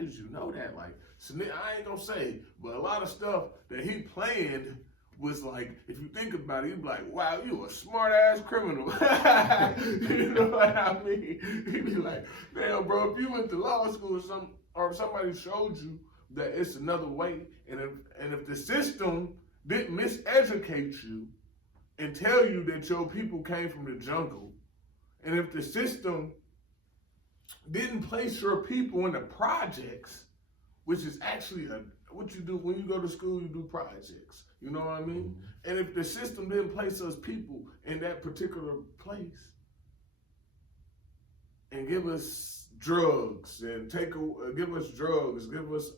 did you know that? Like, I ain't gonna say, but a lot of stuff that he planned was like, if you think about it, you'd be like, wow, you a smart ass criminal. You know what I mean? He'd be like, damn, bro, if you went to law school or somebody showed you that it's another way, and if the system didn't miseducate you and tell you that your people came from the jungle, and if the system didn't place your people in the projects, which is actually what you do when you go to school, you do projects. You know what I mean? And if the system didn't place us people in that particular place and give us drugs and give us drugs, give us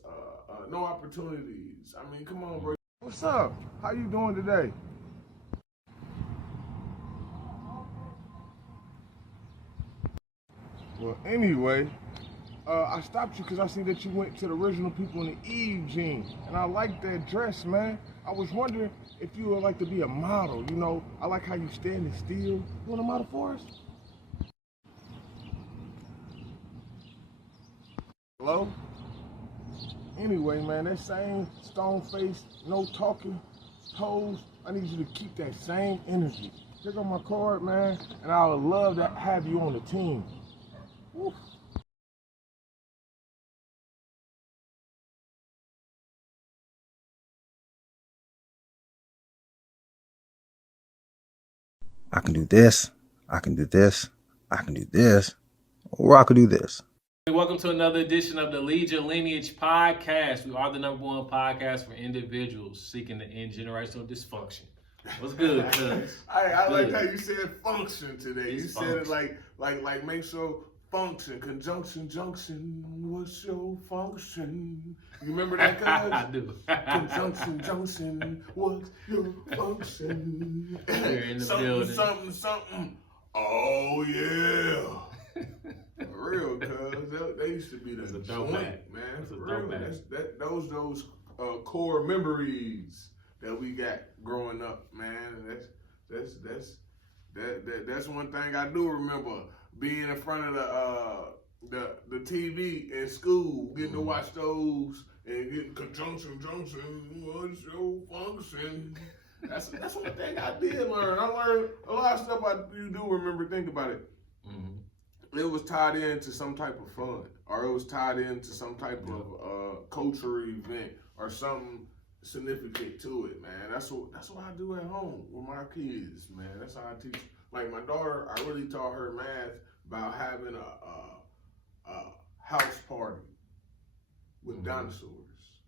no opportunities. I mean, come on, bro. What's up? How you doing today? Well, anyway, I stopped you because I see that you went to the original people in the Eve jeans, and I like that dress, man. I was wondering if you would like to be a model. You know, I like how you standing still. You want a model for us? Hello? Anyway, man, that same stone face, no talking pose, I need you to keep that same energy. Check out my card, man, and I would love to have you on the team. Woo. I can do this, I can do this, I can do this, or I could do this. Welcome to another edition of the Lead Your Lineage podcast. We are the #1 podcast for individuals seeking to end generational dysfunction. What's good, cuz? I like how you said function today. You said it like make sure function, conjunction, junction. What's your function? You remember that, cuz? I do. Conjunction, junction. What's your function? We're in the something, building. something. Oh yeah. For real, cuz they used to be the joint, man. For real. Those core memories that we got growing up, man. That's one thing I do remember, being in front of the TV in school, getting to watch those and getting conjunction, junction. What's your function? That's one thing I did learn. I learned a lot of stuff you do remember. Think about it. It was tied into some type of fun, or it was tied into some type of cultural event, or something significant to it, man. That's what I do at home with my kids, man. That's how I teach. Like my daughter, I really taught her math about having a house party with dinosaurs.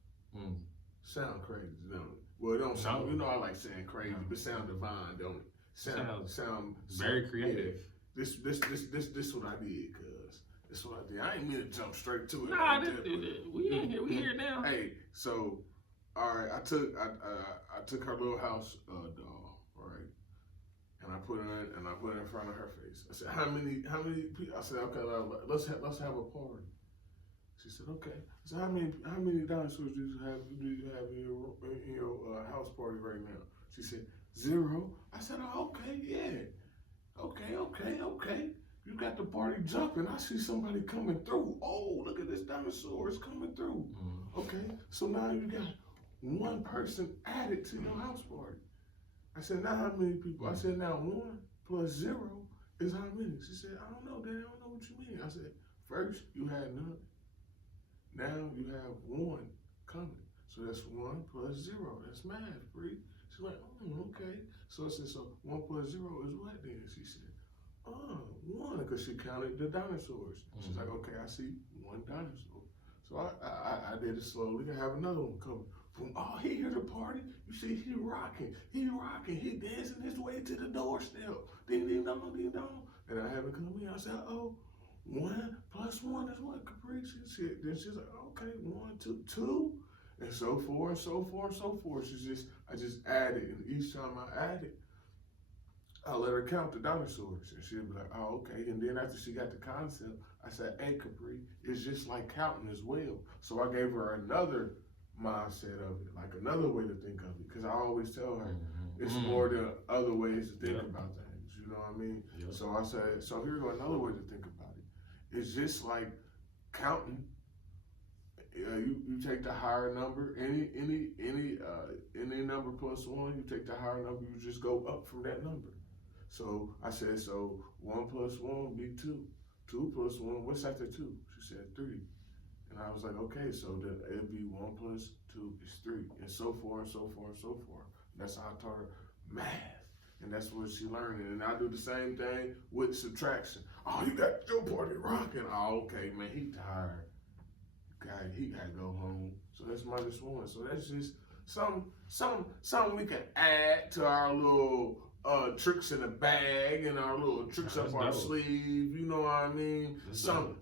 Sound crazy, don't it? Well, it don't sound. You know, I like saying crazy, but sound divine, don't it? Sound very creative. Yeah. This what I did, cuz. This what I did. I ain't mean to jump straight to it. Nah, we in here. We here now. Hey, so, all right, I took her little house doll, right, and I put it in front of her face. I said, how many people? I said, okay, let's have a party. She said, okay. I said, how many dinosaurs do you have in your house party right now? She said, 0. I said, oh, okay, yeah. Okay. You got the party jumping. I see somebody coming through. Oh, look at this dinosaur. It's coming through. Okay, so now you got one person added to your house party. I said, now how many people? I said, now 1 plus 0 is how many? She said, I don't know, Dad. I don't know what you mean. I said, first you had none. Now you have 1 coming. So that's 1 plus 0. That's math, Bree. She's like, okay. So I said, so 1 plus 0 is what then? She said, 1, because she counted the dinosaurs. She's like, okay, I see 1 dinosaur. So I did it slowly. I have another one coming. Boom. Oh, he here to party. You see, he rocking. He dancing his way to the doorstep. Ding, ding, dong, ding, dong. And I have it come in. I said, 1 plus 1 is what, Capri? Then she's like, okay, 1, 2, 2. And so forth, and so forth, and so forth. I just added, and each time I added, I let her count the dinosaurs. And she'd be like, oh, okay. And then after she got the concept, I said, hey, Capri, it's just like counting as well. So I gave her another mindset of it, like another way to think of it. Because I always tell her, it's more than other ways to think about things. You know what I mean? So I said, so here's another way to think about it. It's just like counting you take the higher number, any number plus one, you take the higher number, you just go up from that number. So I said, so 1 plus 1 would be 2. 2 plus 1, what's after 2? She said 3. And I was like, okay, so then it'd be 1 plus 2 is 3, and so forth, and so forth, and so forth. That's how I taught her math. And that's what she learned. And I do the same thing with subtraction. Oh, you got your party rocking. Oh, okay, man, he tired. God, he gotta go home. So that's -1. So that's just something we can add to our little tricks in the bag and our little tricks up our sleeve. You know what I mean? Some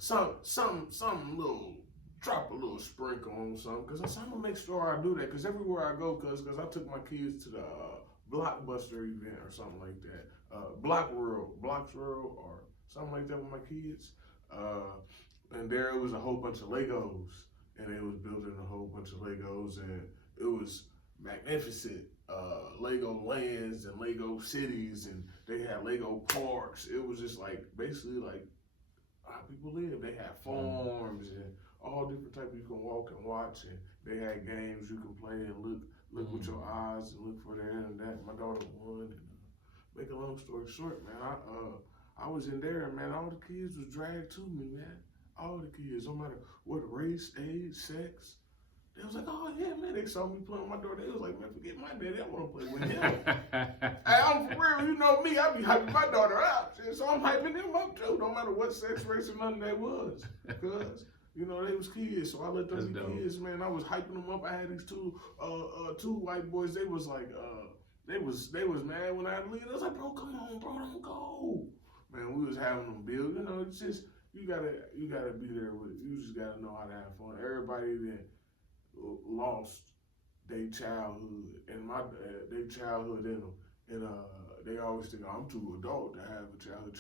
little, drop a little sprinkle on something. Cause I'm gonna make sure I do that. Cause everywhere I go, cause I took my kids to the Blockbuster event or something like that. Blox World or something like that with my kids. And there it was a whole bunch of Legos, and they was building a whole bunch of Legos, and it was magnificent. Lego lands and Lego cities, and they had Lego parks. It was just like basically like how people live. They had farms and all different types you can walk and watch, and they had games you can play and look with your eyes and look for there and that. My daughter won. And make a long story short, man, I was in there, and man, all the kids was dragged to me, man. All the kids, no matter what race, age, sex. They was like, oh yeah, man. They saw me playing with my daughter. They was like, man, forget my daddy. I want to play with him. Hey, I'm for real. You know me. I be hyping my daughter out. So I'm hyping them up too. No matter what sex, race, or nothing they was. Because, you know, they was kids. So I let them be kids, man. I was hyping them up. I had these two white boys. They was like, they was mad when I had to leave. I was like, bro, come on, bro, don't go. Man, we was having them build. You know, it's just, you gotta be there with it. You just gotta know how to have fun. Everybody that lost their childhood and their childhood in them, and they always think, oh, I'm too adult to have a childhood.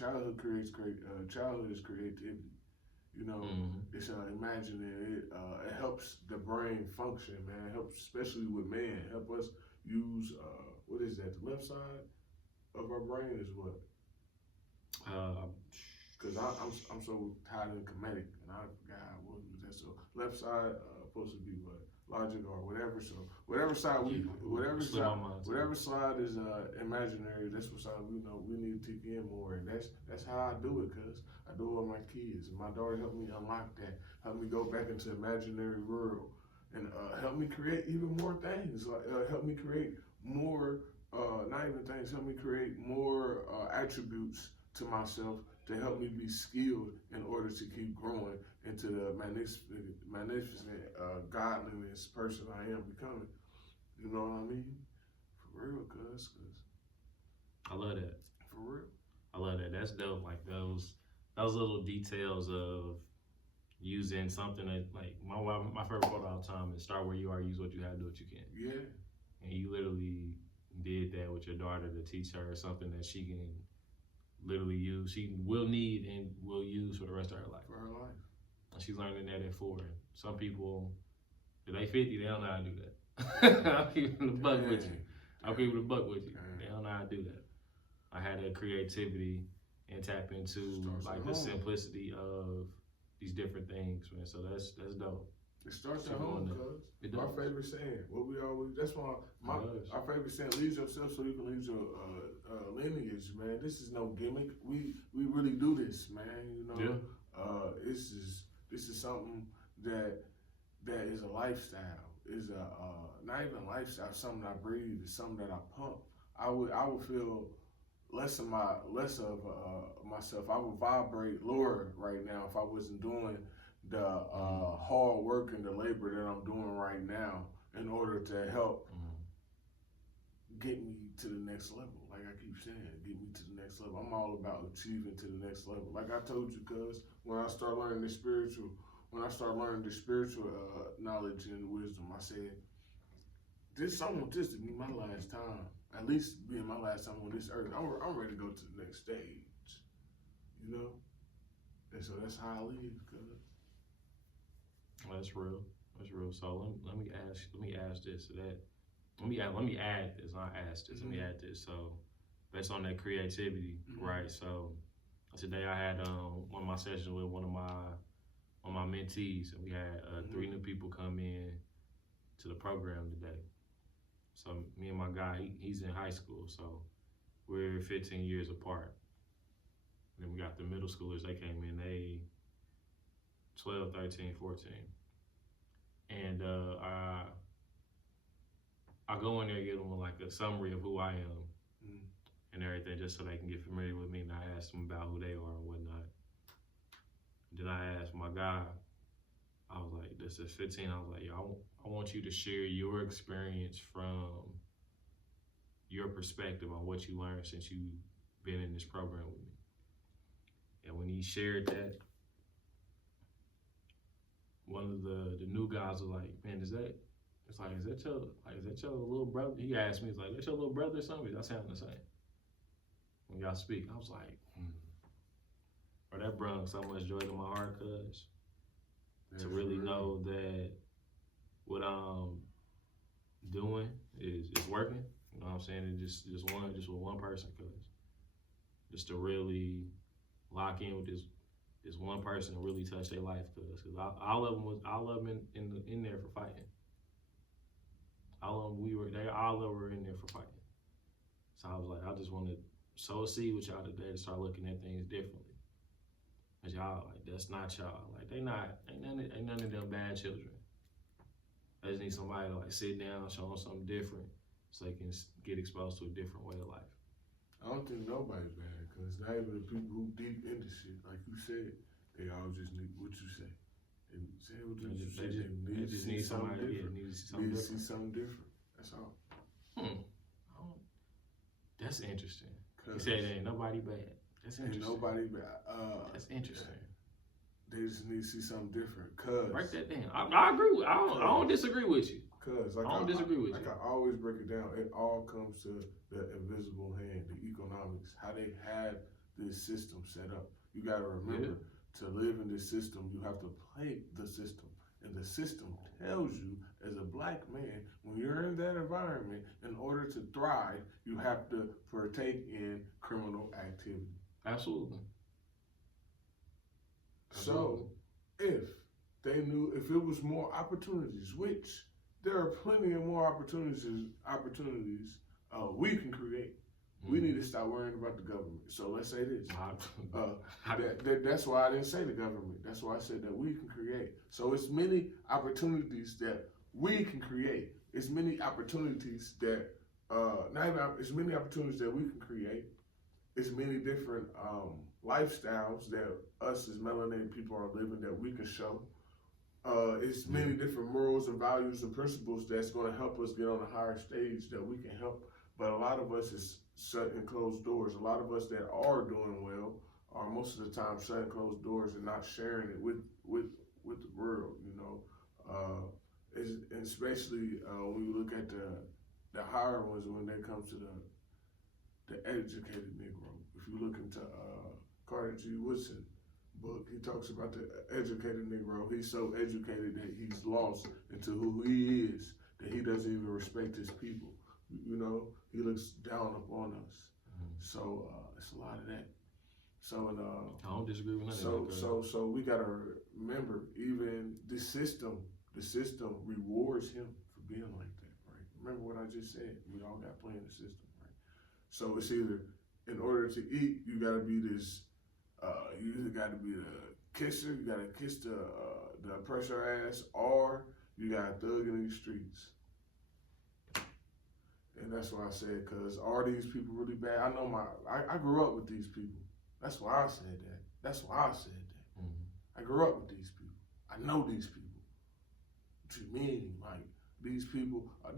Childhood is creativity. You know, it's imaginary. It helps the brain function, man. It helps, especially with men. Help us use what is that? The left side of our brain is what? Because I'm so tied in comedic, and I forgot what was that. So left side supposed to be what? Logic or whatever. So whatever side whatever side is imaginary, that's what side we know we need to take in more, and that's how I do it. Cause I do it with my kids, and my daughter helped me unlock that, helped me go back into imaginary world, and help me create even more things. Help me create more, not even things. Help me create more attributes to myself to help me be skilled in order to keep growing into the magnificent godliness person I am becoming. You know what I mean? For real, cuz. I love that. For real. I love that. That's dope. Like those little details of using something that, like, my favorite quote all the time is start where you are, use what you have, do what you can. Yeah. And you literally did that with your daughter to teach her something that she can literally use, she will need and will use for the rest of her life. For her life. And she's learning that at 4. Some people, if they 50, they don't know how to do that. I'll keep the buck with you. I'll keep the buck with you. They don't know how to do that. I had that creativity and tap into like the simplicity of these different things, man. So that's dope. It starts at home, cuz. My favorite saying, that's why our favorite saying, lead yourself so you can lead your lineage, man. This is no gimmick. We really do this, man. You know, this is something that is a lifestyle. Is not even a lifestyle. Something I breathe. It's something that I pump. I would feel less of myself. I would vibrate lower right now if I wasn't doing the hard work and the labor that I'm doing right now in order to help get me to the next level. Like I keep saying, get me to the next level. I'm all about achieving to the next level. Like I told you, cuz when I start learning the spiritual knowledge and wisdom, I said, I want this to be my last time. At least being my last time on this earth. I'm ready to go to the next stage. You know? And so that's how I live, cuz. That's real. That's real. So let me ask this. Let me add this. Not ask this. Let me add this. So based on that creativity, right? So today I had one of my sessions with one of my mentees, and we had 3 new people people come in to the program today. So me and my guy, he's in high school, so we're 15 years apart. Then we got the middle schoolers, they came in, they 12, 13, 14. And I go in there and get them like a summary of who I am and everything, just so they can get familiar with me, and I ask them about who they are and whatnot. Then I asked my guy, I was like, this is 15, I was like, yo, I want you to share your experience from your perspective on what you learned since you've been in this program with me. And when he shared that, one of the new guys was like, man, is that your little brother? He asked me, he's like, that's your little brother or something? Y'all sound the same when y'all speak. I was like, Or that brought so much joy to my heart, cuz to really know that what I'm doing is working. You know what I'm saying? And just with one person, cuz just to really lock in with this one person and really touch their life, cuz all of them in there for fighting. All of them were in there for fighting. So I was like, I just want to sow a seed with y'all today to start looking at things differently. Cause y'all, like, that's not y'all. Like, ain't none of them bad children. I just need somebody to like sit down, show them something different, so they can get exposed to a different way of life. I don't think nobody's bad, because not even the people who deep into shit, like you said, they all just need what you say. And say what you say. They just need somebody different. Need to see something different. That's all. That's interesting. You said ain't nobody bad. That's interesting. Ain't nobody bad. That's interesting. They just need to see something different. Cause break that down. I agree with. I don't disagree with you. Cause I don't disagree with you. I always break it down. It all comes to the invisible hand, the economics, how they had this system set up. You gotta remember to live in this system, you have to play the system. And the system tells you, as a black man, when you're in that environment, in order to thrive, you have to partake in criminal activity. Absolutely. So, if they knew, if it was more opportunities, which there are plenty of more opportunities we can create. We need to stop worrying about the government. So let's say this. That's why I didn't say the government. That's why I said that we can create. So it's many opportunities that we can create. It's many opportunities that it's many opportunities that we can create. It's many different lifestyles that us as melanated people are living that we can show. It's many different morals and values and principles that's going to help us get on a higher stage that we can help. But a lot of us is shutting closed doors. A lot of us that are doing well are most of the time shutting closed doors and not sharing it with the world, you know. And especially when you look at the higher ones when they come to the educated Negro. If you look into Carter G. Woodson book, he talks about the educated Negro. He's so educated that he's lost into who he is, that he doesn't even respect his people. You know, he looks down upon us. So it's a lot of that. So I don't disagree with that. So we gotta remember, even the system rewards him for being like that, right? Remember what I just said. We all got to play in the system, right? So it's either in order to eat, you gotta be this. You either gotta be the kisser, you gotta kiss the pressure ass, or you gotta thug in these streets. And that's why I said, because are these people really bad? I know I grew up with these people. That's why I said that. That's why I said that. Mm-hmm. I grew up with these people. I know these people. What you mean? Like, these people, a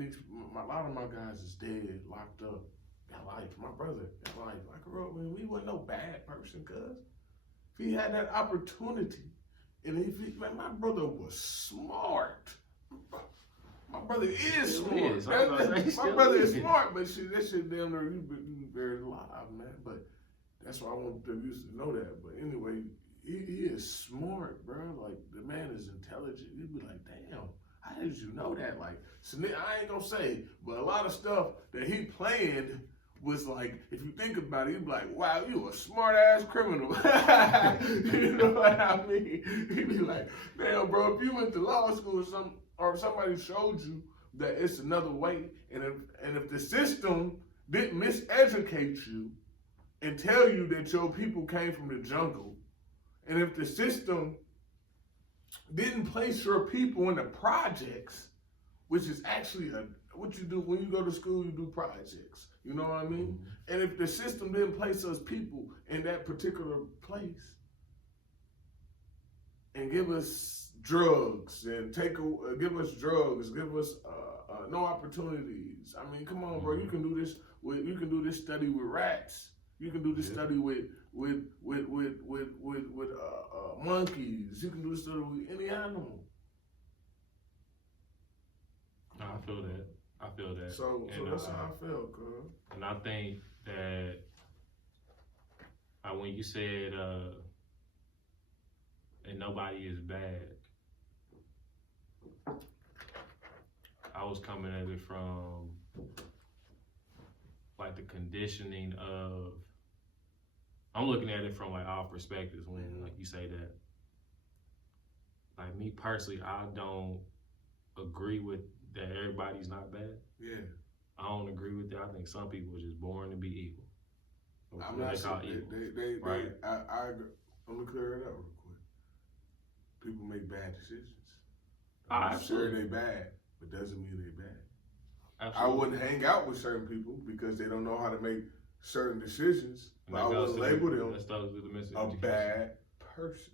lot of my guys is dead, locked up, got life. My brother got life. I grew up with, he wasn't no bad person, cuz. If he had that opportunity, and my brother was smart. My brother is smart. My brother is smart, but that shit damn near you buried alive, man. But that's why I want them used to know that. But anyway, he is smart, bro. Like, the man is intelligent. You'd be like, damn, how did you know that? Like, I ain't gonna say, but a lot of stuff that he planned was like, if you think about it, you'd be like, wow, you a smart ass criminal. You know what I mean? He'd be like, damn, bro, if you went to law school or somebody showed you that it's another way, and if the system didn't miseducate you and tell you that your people came from the jungle, and if the system didn't place your people in the projects, which is actually what you do when you go to school, you do projects. You know what I mean? And if the system didn't place us people in that particular place and give us drugs and give us drugs, give us no opportunities. I mean, come on, bro. You can do this study with rats. You can do this study with monkeys. You can do this study with any animal. I feel that. So that's how I feel, cuz. And I think that when you said and nobody is bad, I was coming at it from like the conditioning of, I'm looking at it from like all perspectives when like you say that. Like me personally, I don't agree with that everybody's not bad. Yeah. I don't agree with that. I think some people are just born to be evil. I'm not saying right? Let me clear it up real quick. People make bad decisions. I'm sure they bad, but doesn't mean they bad. Absolutely. I wouldn't hang out with certain people because they don't know how to make certain decisions. But I wouldn't label them a bad person.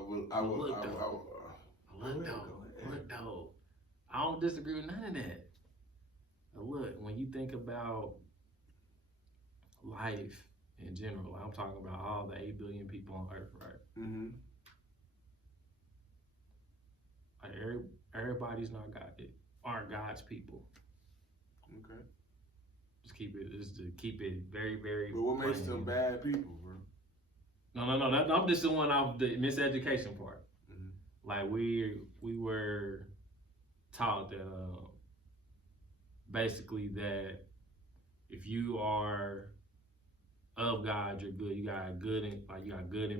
Look though, I don't disagree with none of that. But look, when you think about life in general, I'm talking about all the 8 billion people on Earth, right? Mm-hmm. Like everybody's not God. Aren't God's people. Okay. Just to keep it very, very. But what makes them bad people, bro? No. I'm just the one off the miseducation part. Mm-hmm. Like we were taught that basically that if you are of God, you're good. You got good and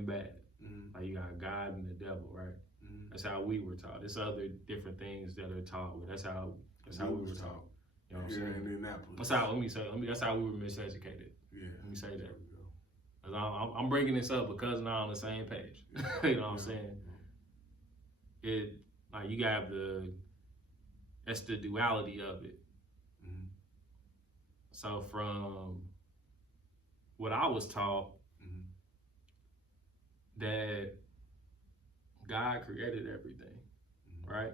bad. Mm-hmm. Like you got God and the devil, right? Mm-hmm. That's how we were taught. There's other different things that are taught, but that's how we were taught. You know what I'm saying? In Indianapolis. That's how we were miseducated. Yeah. Let me say that. I'm bringing this up because now on the same page. You know what I'm saying? It like you got that's the duality of it. Mm-hmm. So from what I was taught, mm-hmm. that God created everything, mm-hmm. right?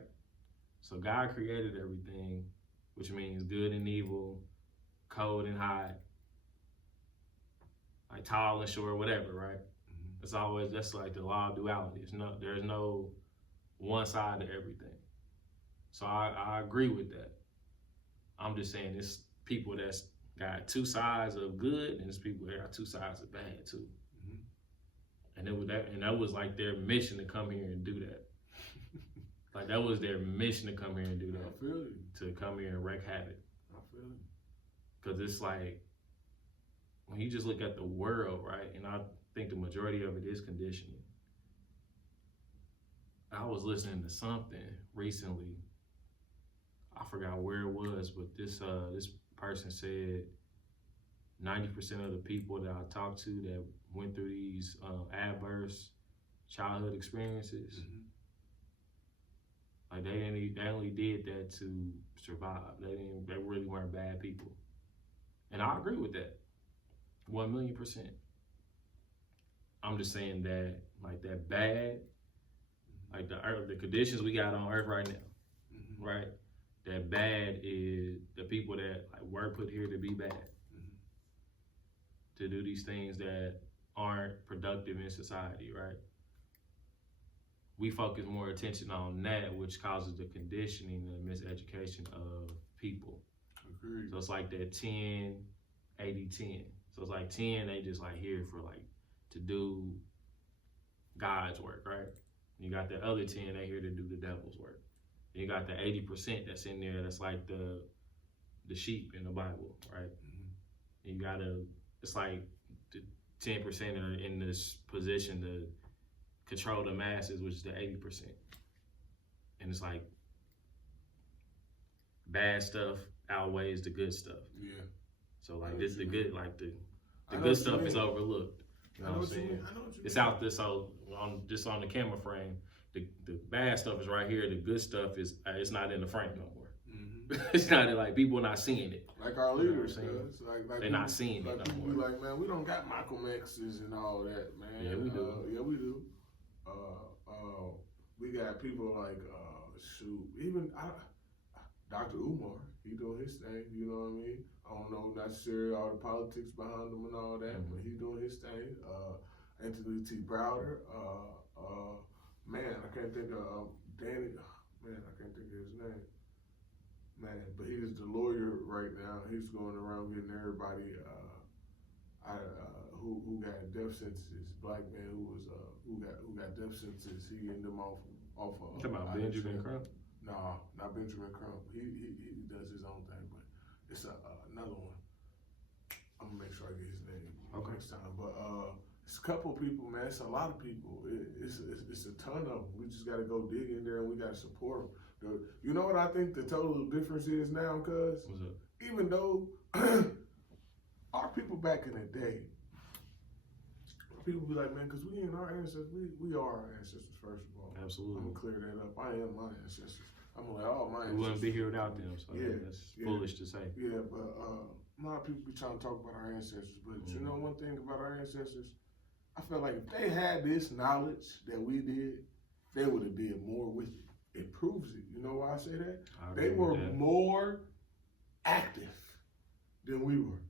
So God created everything, which means good and evil, cold and hot, like tall and short, whatever, right? Mm-hmm. That's like the law of duality. There's no one side to everything. So I agree with that. I'm just saying it's people that's got two sides of good, and there's people that got two sides of bad too. Mm-hmm. And that was like their mission to come here and do that. Like that was their mission to come here and do that. I feel you. To come here and wreak havoc. I feel you. Because it's like when you just look at the world, right? And I think the majority of it is conditioning. I was listening to something recently. I forgot where it was, but this person said 90% of the people that I talked to that went through these adverse childhood experiences, mm-hmm. like they only did that to survive. They really weren't bad people, and I agree with that, 1,000,000%. I'm just saying that like that bad, like the conditions we got on Earth right now, mm-hmm. right? That bad is the people that like were put here to be bad, mm-hmm. to do these things that aren't productive in society, right? We focus more attention on that, which causes the conditioning and miseducation of people. Agreed. So it's like that 10, 80, 10. So it's like 10, they just like here for like to do God's work, right? You got the other 10, they here to do the devil's work. You got the 80% that's in there that's like the the sheep in the Bible, right? Mm-hmm. You gotta, it's like the 10% are in this position to control the masses, which is the 80%. And it's like bad stuff outweighs the good stuff. Yeah. So like this, the good, like the I know good what stuff you is mean. overlooked. You know what I'm saying? I know what you It's mean. out there, so just on the camera frame, the bad stuff is right here. The good stuff is it's not in the frame no more. Mm-hmm. It's not like people not seeing it. Like our You know what I'm leaders, saying? cuz. Like They're people, not seeing like it no people more. be like, man, we don't got Malcolm X's and all that, man. Yeah, we do. Yeah, we do. We got people like, shoot, even Dr. Umar, he doing his thing, you know what I mean? I don't know necessarily all the politics behind him and all that, but he doing his thing. Anthony T. Browder, man, I can't think of Danny, man, I can't think of his name. Man, but he is the lawyer right now. He's going around getting everybody who got death sentences. Black man who got death sentences. He getting them off. You talking about Benjamin Crump? No, not Benjamin Crump. He does his own thing, but it's another one. I'm gonna make sure I get his name next time. But it's a couple of people, man. It's a lot of people. It's a ton of them. We just gotta go dig in there and we gotta support them. You know what I think the total difference is now, cuz? What's up? Even though our people back in the day, people be like, man, because we ain't our ancestors, we are our ancestors, first of all. Absolutely. I'm gonna clear that up. I am my ancestors. I'm gonna let all my ancestors. We wouldn't be here without them, so Yeah, that's foolish to say. Yeah, but a lot of people be trying to talk about our ancestors, but you know one thing about our ancestors? I feel like if they had this knowledge that we did, they would have did more with it. It proves it. You know why I say that? They were more active than we were.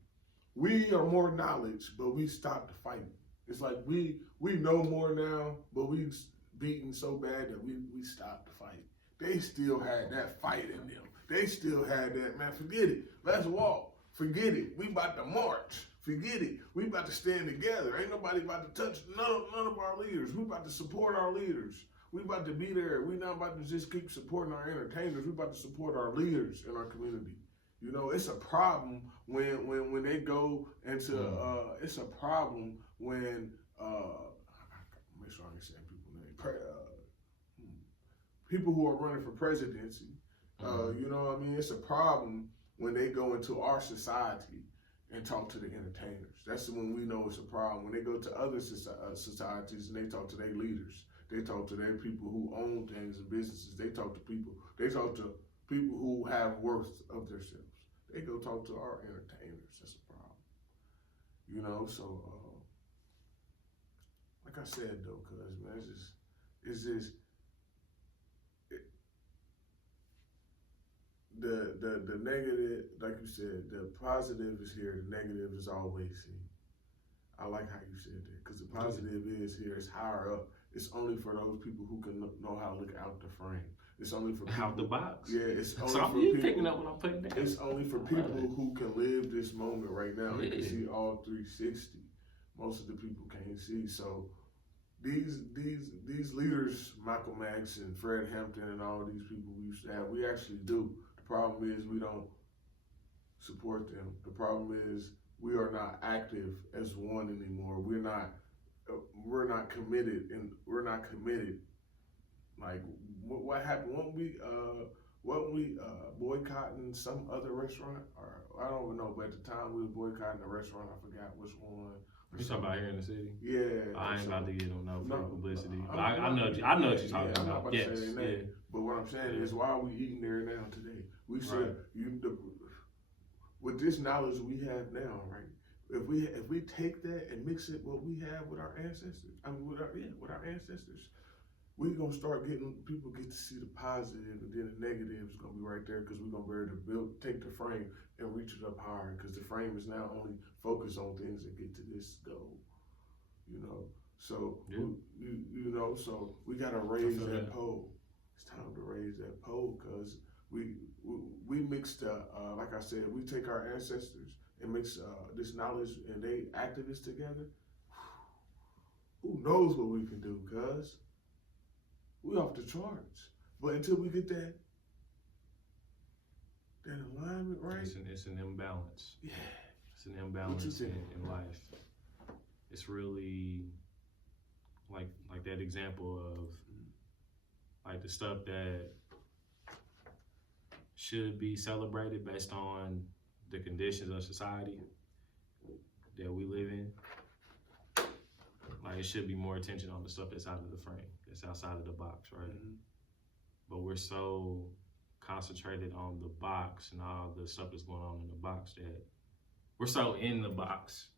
We are more knowledge, but we stopped the fight. It's like we know more now, but we beaten so bad that we stopped the fight. They still had that fight in them. They still had that, man, forget it. Let's walk. Forget it. We about to march. Forget it. We about to stand together. Ain't nobody about to touch none of our leaders. We about to support our leaders. We about to be there. We not about to just keep supporting our entertainers. We about to support our leaders in our community. You know, it's a problem when they go into, it's a problem when, make sure I understand people's name. People who are running for presidency, you know what I mean? It's a problem when they go into our society and talk to the entertainers. That's when we know it's a problem. When they go to other societies and they talk to their leaders, they talk to their people who own things and businesses. They talk to people who have worth of themselves. They go talk to our entertainers. That's a problem. You know, so like I said though, cuz man, the negative, like you said, the positive is here, the negative is always seen. I like how you said that, because the positive is here, it's higher up. It's only for those people who can know how to look out the frame. It's only for people, out the box. Yeah, it's only so for you people picking up what I'm putting down. It's only for people who can live this moment right now. They can see all 360. Most of the people can't see. So these leaders, Malcolm X and Fred Hampton and all these people we used to have, we actually do. The problem is we don't support them. The problem is we are not active as one anymore. We're not committed, and we're not committed. Like what happened? Weren't we boycotting some other restaurant? Or I don't even know, but at the time we were boycotting a restaurant. I forgot which one. You talking about here in the city? Yeah. I ain't about to get on no publicity. I know what you're talking about. I'm not about Yes. to say their name. But what I'm saying is, why are we eating there now today? We should, with this knowledge we have now, right? If we take that and mix it what we have with our ancestors, with our ancestors, we're gonna start getting people get to see the positive, and then the negative is gonna be right there, because we're gonna be able to take the frame and reach it up higher, because the frame is now only focused on things that get to this goal. You know, so you know, so we gotta raise that pole. It's time to raise that pole, because we mixed like I said, we take our ancestors and mix this knowledge and they activists together. Who knows what we can do, cuz we off the charts. But until we get that that alignment, right? It's an imbalance. Yeah. It's an imbalance in life. It's really like that example of like the stuff that should be celebrated based on the conditions of society that we live in. Like it should be more attention on the stuff that's out of the frame, that's outside of the box, right? Mm-hmm. But we're so concentrated on the box and all the stuff that's going on in the box that we're so in the box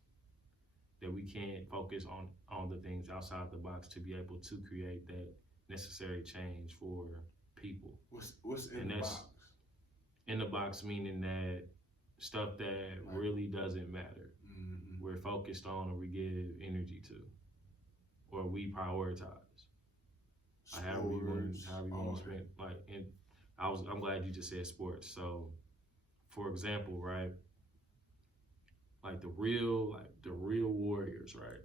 that we can't focus on the things outside the box to be able to create that necessary change for people. What's in the box? In the box meaning that stuff that really doesn't matter. Mm-hmm. We're focused on or we give energy to, or we prioritize. However you want to spend. Like, and I'm glad you just said sports. So, for example, right, like the real warriors, right,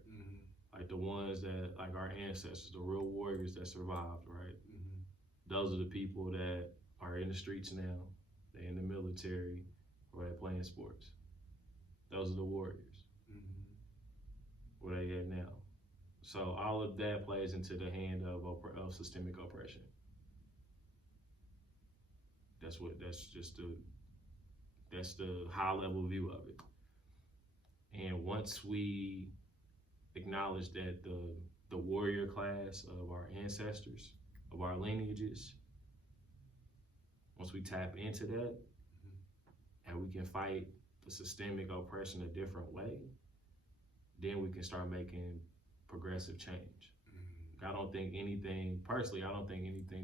like the ones that like our ancestors, the real warriors that survived, right. Those are the people that are in the streets now. They're in the military or they're playing sports. Those are the warriors. Where they at now. So all of that plays into the hand of systemic oppression. That's the high level view of it. And once we acknowledge that the warrior class of our ancestors, of our lineages, once we tap into that, and we can fight the systemic oppression a different way, then we can start making progressive change. I don't think anything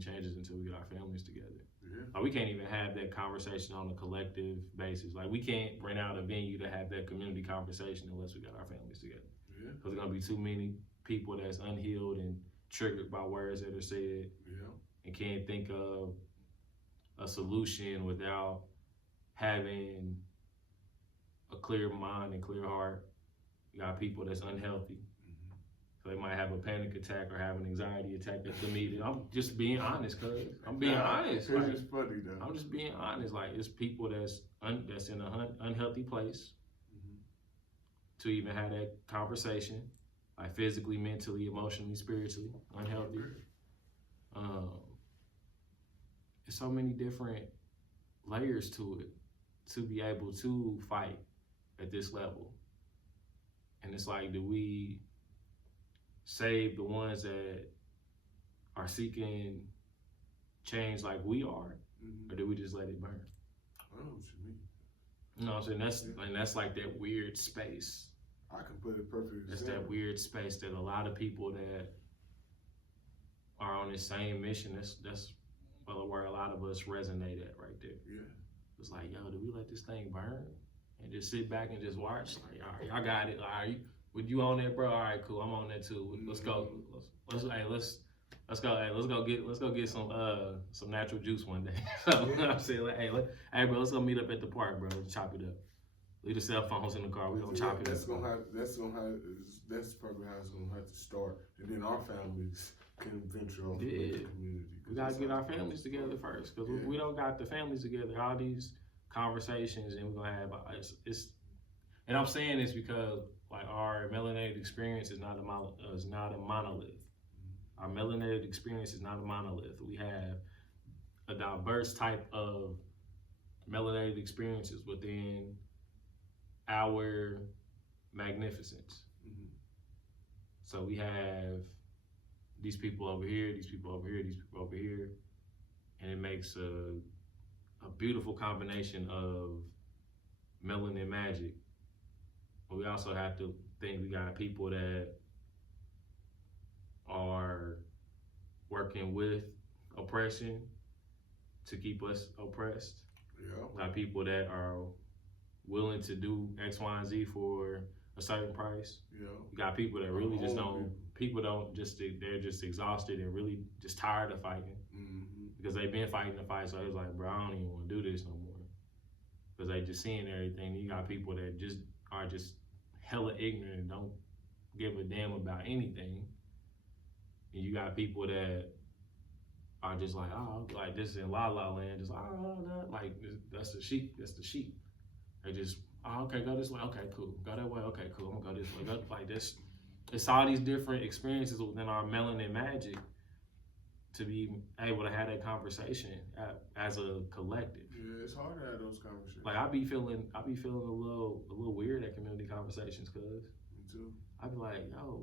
changes until we get our families together. Yeah. Like we can't even have that conversation on a collective basis. Like we can't rent out a venue to have that community conversation unless we got our families together. Yeah. Because there's gonna be too many people that's unhealed and triggered by words that are said. Yeah. And can't think of a solution without having a clear mind and clear heart. You got people that's unhealthy. So they might have a panic attack or have an anxiety attack at the meeting. I'm just being honest, cuz. I'm being honest. Like, it's funny though. I'm just being honest. Like it's people that's in an unhealthy place to even have that conversation. Like physically, mentally, emotionally, spiritually, unhealthy. There's so many different layers to it to be able to fight at this level. And it's like, do we save the ones that are seeking change like we are, or do we just let it burn? I know what you mean. You know what I'm saying? That's like that weird space. I can put it perfectly. That's that weird space that a lot of people that are on the same mission, that's where a lot of us resonate at right there. Yeah. It's like, yo, do we let this thing burn and just sit back and just watch? Like, all right, y'all got it. All right, with you on that, bro? All right, cool. I'm on that too. Let's go. Let's go. Hey, let's go get some natural juice one day. So you know what I'm saying, like, hey, bro, let's go meet up at the park, bro. Let's chop it up. Leave the cell phones in the car. We gonna chop it up. That's probably how it's gonna have to start, and then our families can venture off into the community. We gotta get our families together first, because we don't got the families together. All these conversations, and we're gonna have it's. And I'm saying this because like our melanated experience is not a monolith. Our melanated experience is not a monolith. We have a diverse type of melanated experiences within our magnificence. So we have these people over here, these people over here, these people over here, and it makes a beautiful combination of melanin magic. But we also have to think we got people that are working with oppression to keep us oppressed. Yeah. We got people that are willing to do X, Y, and Z for a certain price. Yeah. You got people that really just don't. They're just exhausted and really just tired of fighting because they've been fighting the fight. So it's like, bro, I don't even want to do this no more because they just seeing everything. You got people that just are just hella ignorant and don't give a damn about anything. And you got people that are just like, oh, like this is in La La Land, just like, oh, no, like that's the sheep, They just, oh, okay, go this way, okay, cool, go that way, okay, cool, I'm gonna go this way, go like this. It's all these different experiences within our melanin magic to be able to have that conversation as a collective. Yeah, it's hard to have those conversations. Like I be feeling a little weird at community conversations, cause Me too. I be like, yo,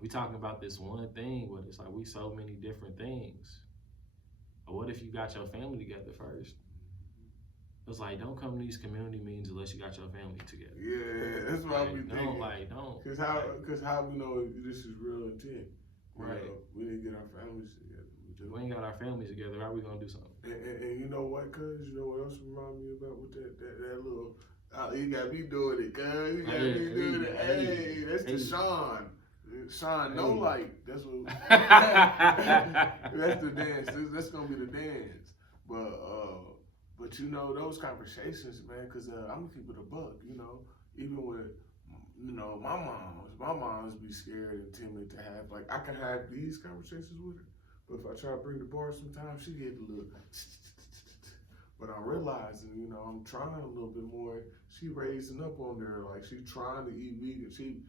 we talking about this one thing, but it's like we so many different things. But what if you got your family together first? It's like, don't come to these community meetings unless you got your family together. Yeah, that's what I be thinking. Don't. Cause how we know this is real intent? Right. We need to get our families together. We ain't got our families together. How we gonna do something? And you know what, cuz? You know what else remind me about with that little? You got me doing it, cuz. You got me doing it. Hey, that's the Sean. Sean, no light. That's what. That's the dance. That's gonna be the dance. But you know those conversations, man. Cause I'm gonna keep it a buck. You know, even with my moms be scared and timid to have. Like I can have these conversations with her, but if I try to bring the bar, sometimes she get a little. But I'm realizing, I'm trying a little bit more. She raising up on there, like she trying to eat vegan. She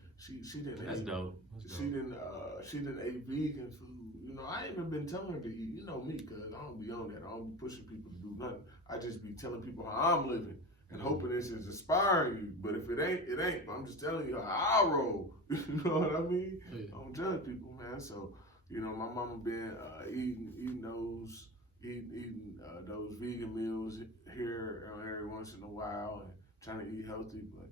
didn't. That's dope. She didn't eat vegan food. I ain't even been telling her to eat. You know me, cuz I don't be on that. I don't be pushing people to do nothing. I just be telling people how I'm living and hoping this is inspiring you. But if it ain't, it ain't. But I'm just telling you how I roll. You know what I mean? Yeah. I don't judge people, man. So, my mama been eating those vegan meals here every once in a while and trying to eat healthy. But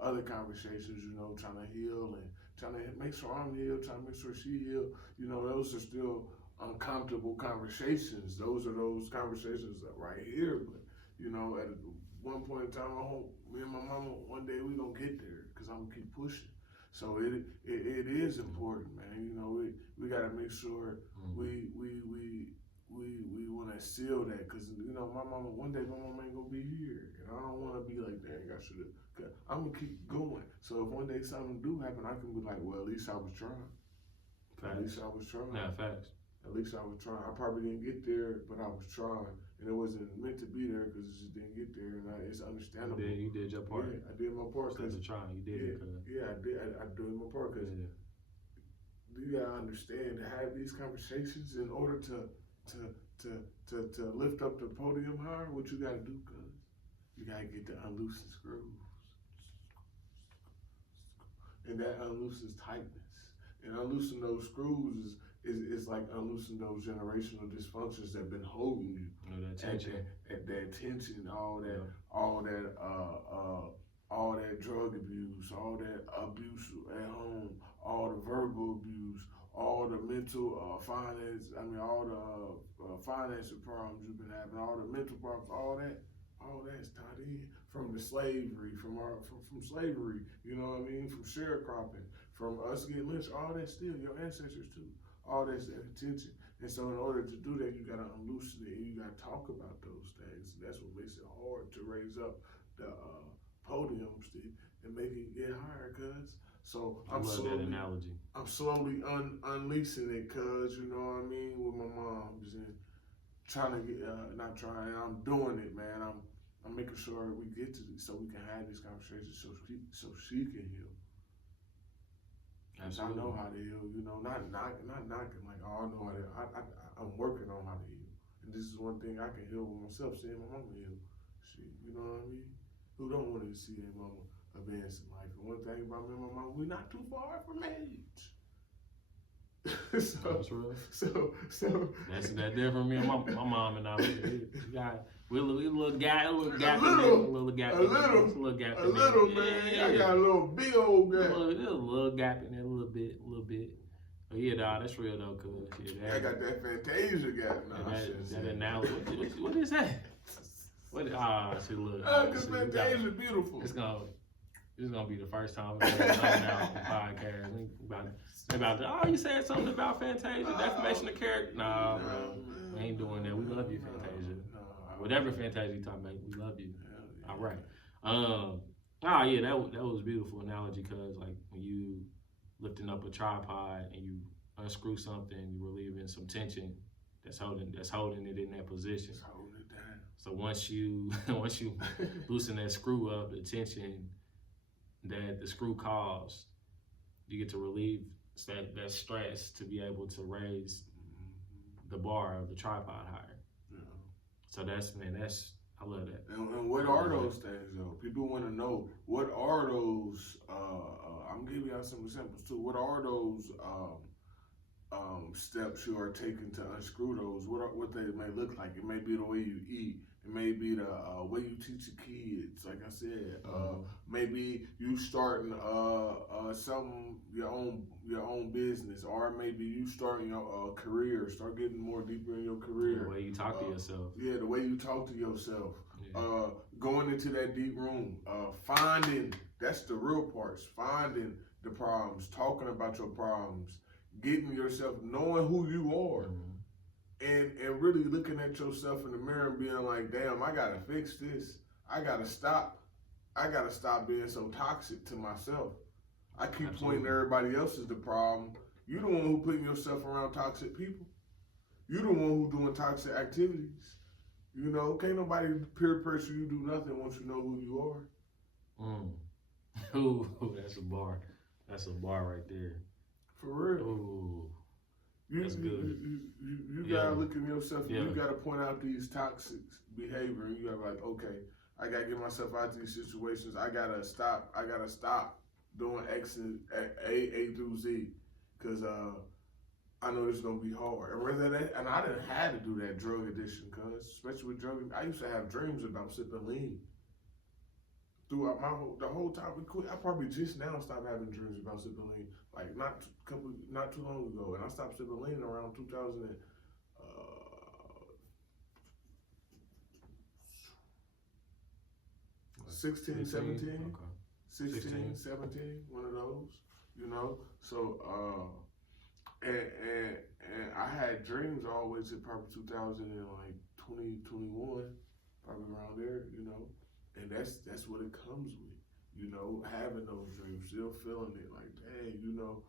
other conversations, trying to heal and trying to make sure I'm healed, trying to make sure she healed. Those are still uncomfortable conversations. Those are those conversations that right here. But at one point in time, I hope me and my mama one day we gonna get there because I'm gonna keep pushing. So it is important, man. We gotta make sure we want to seal that because my mama one day my mama ain't gonna be here, and I don't want to be like, dang, I should have. I'm gonna keep going. So if one day something do happen, I can be like, well, at least I was trying. Facts. At least I was trying. Yeah, facts. At least I was trying. I probably didn't get there, but I was trying, and it wasn't meant to be there because it just didn't get there, and it's understandable. You did your part. Yeah, I did my part because you're trying. You did it. Yeah, I did. I did my part because you gotta understand to have these conversations in order to lift up the podium higher. What you gotta do, cuz you gotta get the unloosened screws. And that unloosens tightness. And unloosening those screws is like unloosening those generational dysfunctions that have been holding you. That tension. At that tension, all that drug abuse, all that abuse at home, all the verbal abuse, all the mental all the financial problems you've been having, all the mental problems, all that's tied in from the slavery, from slavery, from sharecropping, from us getting lynched, all that still, your ancestors too, all that's that attention. And so in order to do that, you gotta unloosen it, and you gotta talk about those things. And that's what makes it hard to raise up the podiums and make it get higher, cuz. So I love that analogy. I'm slowly unleashing it, cuz, with my moms and trying to get, I'm doing it, man. I'm making sure we get to this so we can have these conversations so she can heal. Absolutely. I know how to heal, not knocking, like, oh, I know how to heal. I'm working on how to heal. And this is one thing I can heal with myself, seeing my mama heal. You know what I mean? Who don't want to see their mama advance in life? And one thing about me and my mama, we're not too far from age. That's real. So that's that different. Me and my mom and I, we a little gap, a little gap, man. Yeah. I got a little big old gap. A little gap in there, a little bit. But yeah, dog, that's real though, cause I got that Fantasia gap now. That analogy. What is that? What? See, look. Cause Fantasia beautiful. This is gonna be the first time we're going out on the podcast. You said something about Fantasia, defamation of character. Nah, bro, we ain't doing that. We love you, Fantasia. Whatever Fantasia you talking about, we love you. All right. That was a beautiful analogy, cause like when you lifting up a tripod and you unscrew something, you're relieving some tension that's holding it in that position. It's holding it down. So once you loosen that screw up, the tension that the screw caused, you get to relieve that stress to be able to raise the bar of the tripod higher. Yeah. So I love that. And what are those things though? People want to know what are those. I'm giving y'all some examples too. What are those steps you are taking to unscrew those? What they may look like? It may be the way you eat. It may be the way you teach your kids. Like I said, maybe you starting something your own business, or maybe you starting your career. Start getting more deeper in your career. The way you talk to yourself. Yeah, the way you talk to yourself. Yeah. Going into that deep room, finding, that's the real parts. Finding the problems, talking about your problems, getting yourself, knowing who you are. And really looking at yourself in the mirror and being like, damn, I gotta fix this. I gotta stop being so toxic to myself. I keep pointing everybody else as the problem. You the one who putting yourself around toxic people. You the one who doing toxic activities. You know, can't nobody peer pressure you do nothing once you know who you are. Ooh, that's a bar. That's a bar right there. For real. Ooh. That's good. You gotta look at yourself and you gotta point out these toxic behavior, and you gotta be like, okay, I gotta get myself out of these situations. I gotta stop doing X and A through Z, because I know this is gonna be hard. And I didn't have to do that drug addiction, cause especially with drug, I used to have dreams about sipping lean. Throughout the whole time we quit, I probably just now stopped having dreams about sipping lean. Like not too long ago, and I stopped sipping lean around 16, 17, Okay. 16, 17, one of those, you know. So and I had dreams always in probably 2020, 21, probably around there, you know. And that's what it comes with, you know, having those dreams, still feeling it, like, dang, you know,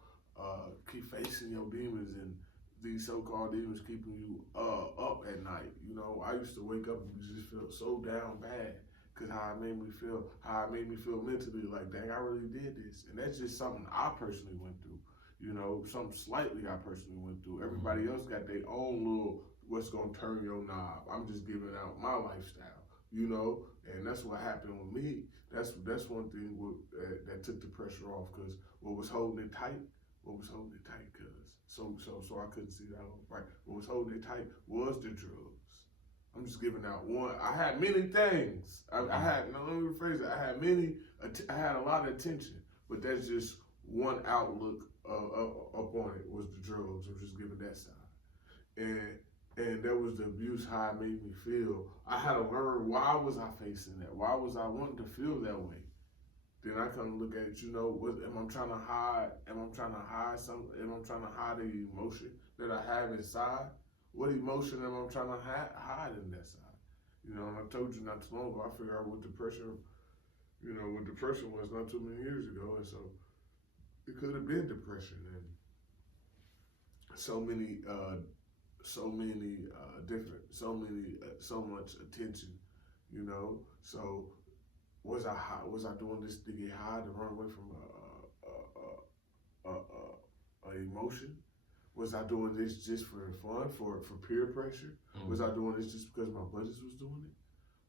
keep facing your demons and these so-called demons keeping you up at night. You know, I used to wake up and just feel so down bad because how it made me feel mentally, like, dang, I really did this. And that's just something I personally went through, you know, something slightly I personally went through. Everybody else got their own little, what's gonna turn your knob. I'm just giving out my lifestyle, you know. And that's what happened with me. That's one thing that took the pressure off, because what was holding it tight, so I couldn't see that right. What was holding it tight was the drugs. I'm just giving out one. I had many things. Let me rephrase it. I had a lot of attention, but that's just one outlook upon it was the drugs. I'm just giving that side. And that was the abuse, how it made me feel. I had to learn, why was I facing that? Why was I wanting to feel that way? Then I come look at it, you know, am I trying to hide? Am I trying to hide something? Am I trying to hide the emotion that I have inside? What emotion am I trying to hide in that side? You know, and I told you not too long ago, I figured out what depression was not too many years ago. And so it could have been depression, and so much attention, you know. So was I doing this to get high, to run away from a emotion? Was I doing this just for fun, for peer pressure? Was I doing this just because my buddies was doing it?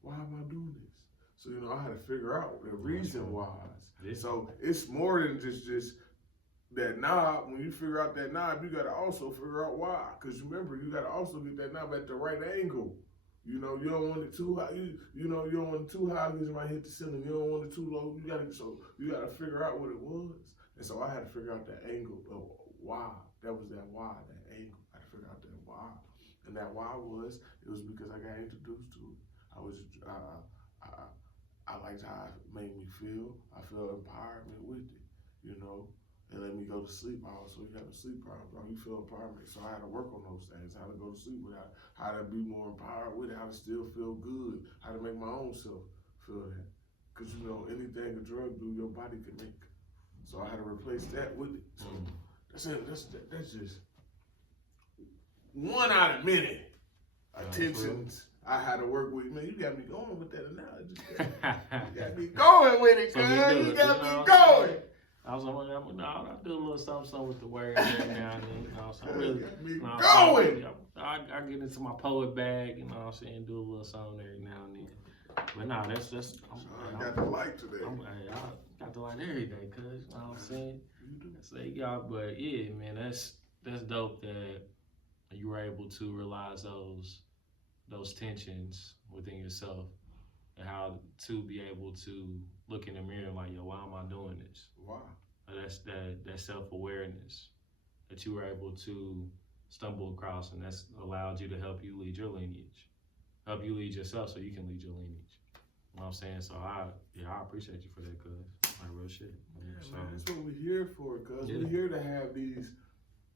Why am I doing this? So, you know, I had to figure out the reason why. So it's more than just that knob. When you figure out that knob, you gotta also figure out why. Because remember, you gotta also get that knob at the right angle. You know, you don't want it too high. You don't want it too high because it might hit the ceiling. You don't want it too low. You gotta figure out what it was. And so I had to figure out that angle of why. That was that why, that angle. I had to figure out that why. And that why was because I got introduced to it. I liked how it made me feel. I felt empowerment with it, you know. It let me go to sleep. Also, you have a sleep problem, you feel empowerment. So I had to work on those things, how to go to sleep without, how to be more empowered with it, how to still feel good, how to make my own self feel that. Because, you know, anything a drug do, your body can make. So I had to replace that with it. So that's just, one out of many attentions I had to work with. Man, you got me going with that analogy. You got me going with it, So cuz. You got me know, going. I was like, I do a little something with the word every now and then. You know, so I'm really, Got me you know, going. I get into my poet bag. You know what I'm saying? Do a little something every now and then. But nah, that's I got the light today. I got the light every day, cuz. You know what I'm saying? Say y'all, but yeah, man, that's dope that you were able to realize those tensions within yourself and how to be able to look in the mirror like, yo, why am I doing this? Why? That's that self-awareness that you were able to stumble across, and that's allowed you to help you lead your lineage, help you lead yourself so you can lead your lineage. You know what I'm saying? So I appreciate you for that, cuz. Like real shit. Yeah, so, man, that's what we're here for, cuz. We're here to have these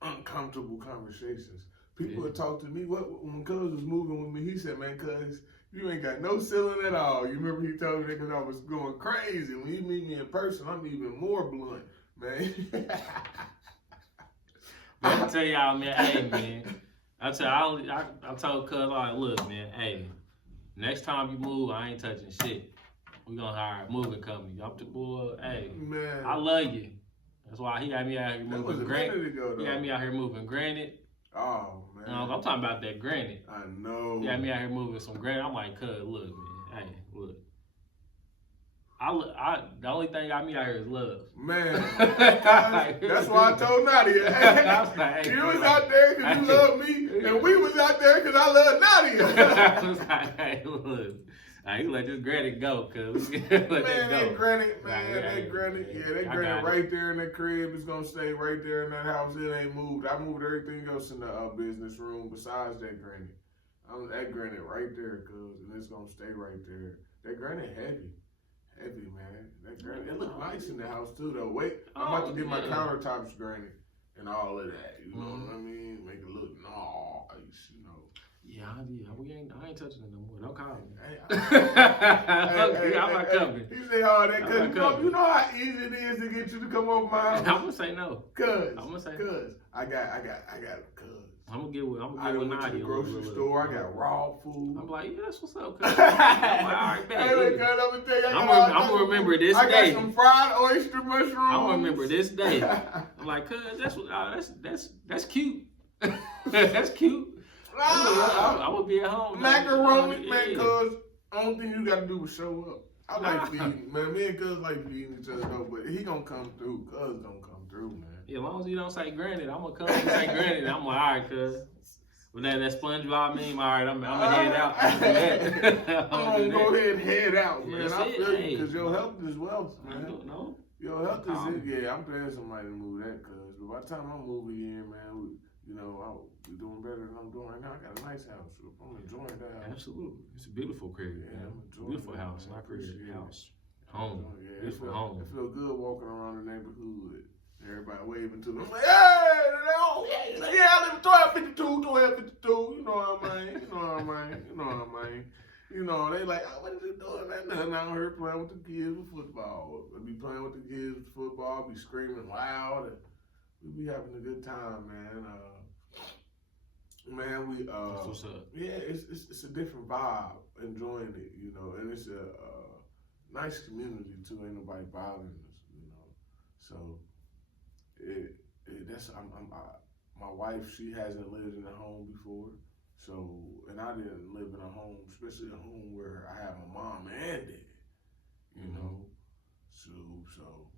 uncomfortable conversations. People would talk to me. When cuz was moving with me, he said, man, cuz, you ain't got no ceiling at all. You remember he told me that because I was going crazy. When you meet me in person, I'm even more blunt, man. But I tell y'all, man, hey, man. I told cuz, like, look, man, hey, next time you move, I ain't touching shit. We gonna hire a moving company. I'm the boy, hey, man. I love you. That's why he had me out here That was moving a minute ago, though. He had me out here moving granite. Oh, man. I'm talking about that granite. I know. He had me out here moving some granite. I'm like, cuz, look, man, hey, look. The only thing got me out here is love. Man, that's why I told Nadia. Hey, you was out there because you love me, and we was out there because I love Nadia. I was like, hey, look. You let this granite go, cuz. Man, that granite, that granite right there in the crib is gonna stay right there in that house. It ain't moved. I moved everything else in the business room besides that granite. That granite right there, cuz, and it's gonna stay right there. That granite heavy, man. That granite, it look nice in the house too, though. Wait, I'm about to get my countertops granite and all of that. You know what I mean? Make it look nice, you know. Yeah, I ain't touching it no more. Don't call me. I'm not coming. He say all that because you know how easy it is to get you to come over my house. I'm gonna say no. Cuz I got cuz. I'm gonna get with I went to the grocery store. I got raw food. I'm like, yeah, that's what's up, cuz. I'm like, all right, man. I'm gonna remember this day. I got some fried oyster mushrooms. I'm gonna remember this day. I'm like, cuz, that's cute. That's cute. I would be at home. Macaroni, man, cuz only thing you gotta do is show up. I like feeding, man. Me and cuz like feeding each other though, but he gonna come through. Cuz don't come through, man. Yeah, as long as you don't say granted, I'm gonna come and say granted. I'm like, all right, cuz. With that SpongeBob meme, all right, I'm gonna head out. I'm gonna go ahead and head out, man. I feel you, because your health is wealth, man. No. Your health is it. Yeah, I'm paying somebody to move that, cuz. But by the time I'm moving in, man, I'll be doing better than I'm doing right now. I got a nice house. I'm enjoying that house. Absolutely. It's a beautiful crib, man. It's a beautiful house. I appreciate the house. Home. Yeah, beautiful home. It feels good walking around the neighborhood. Everybody waving to them. I'm like, hey, yeah, I live 1252. You know what I mean? You know, they like, oh, what is it doing? Nothing out here playing with the kids with football. They be playing with the kids with football, be screaming loud, and we be having a good time, man. That's what's up. Yeah, it's a different vibe, enjoying it, you know, and it's a nice community too. Ain't nobody bothering us, you know. So my wife, she hasn't lived in a home before, so, and I didn't live in a home, especially a home where I had my mom and dad, you know. So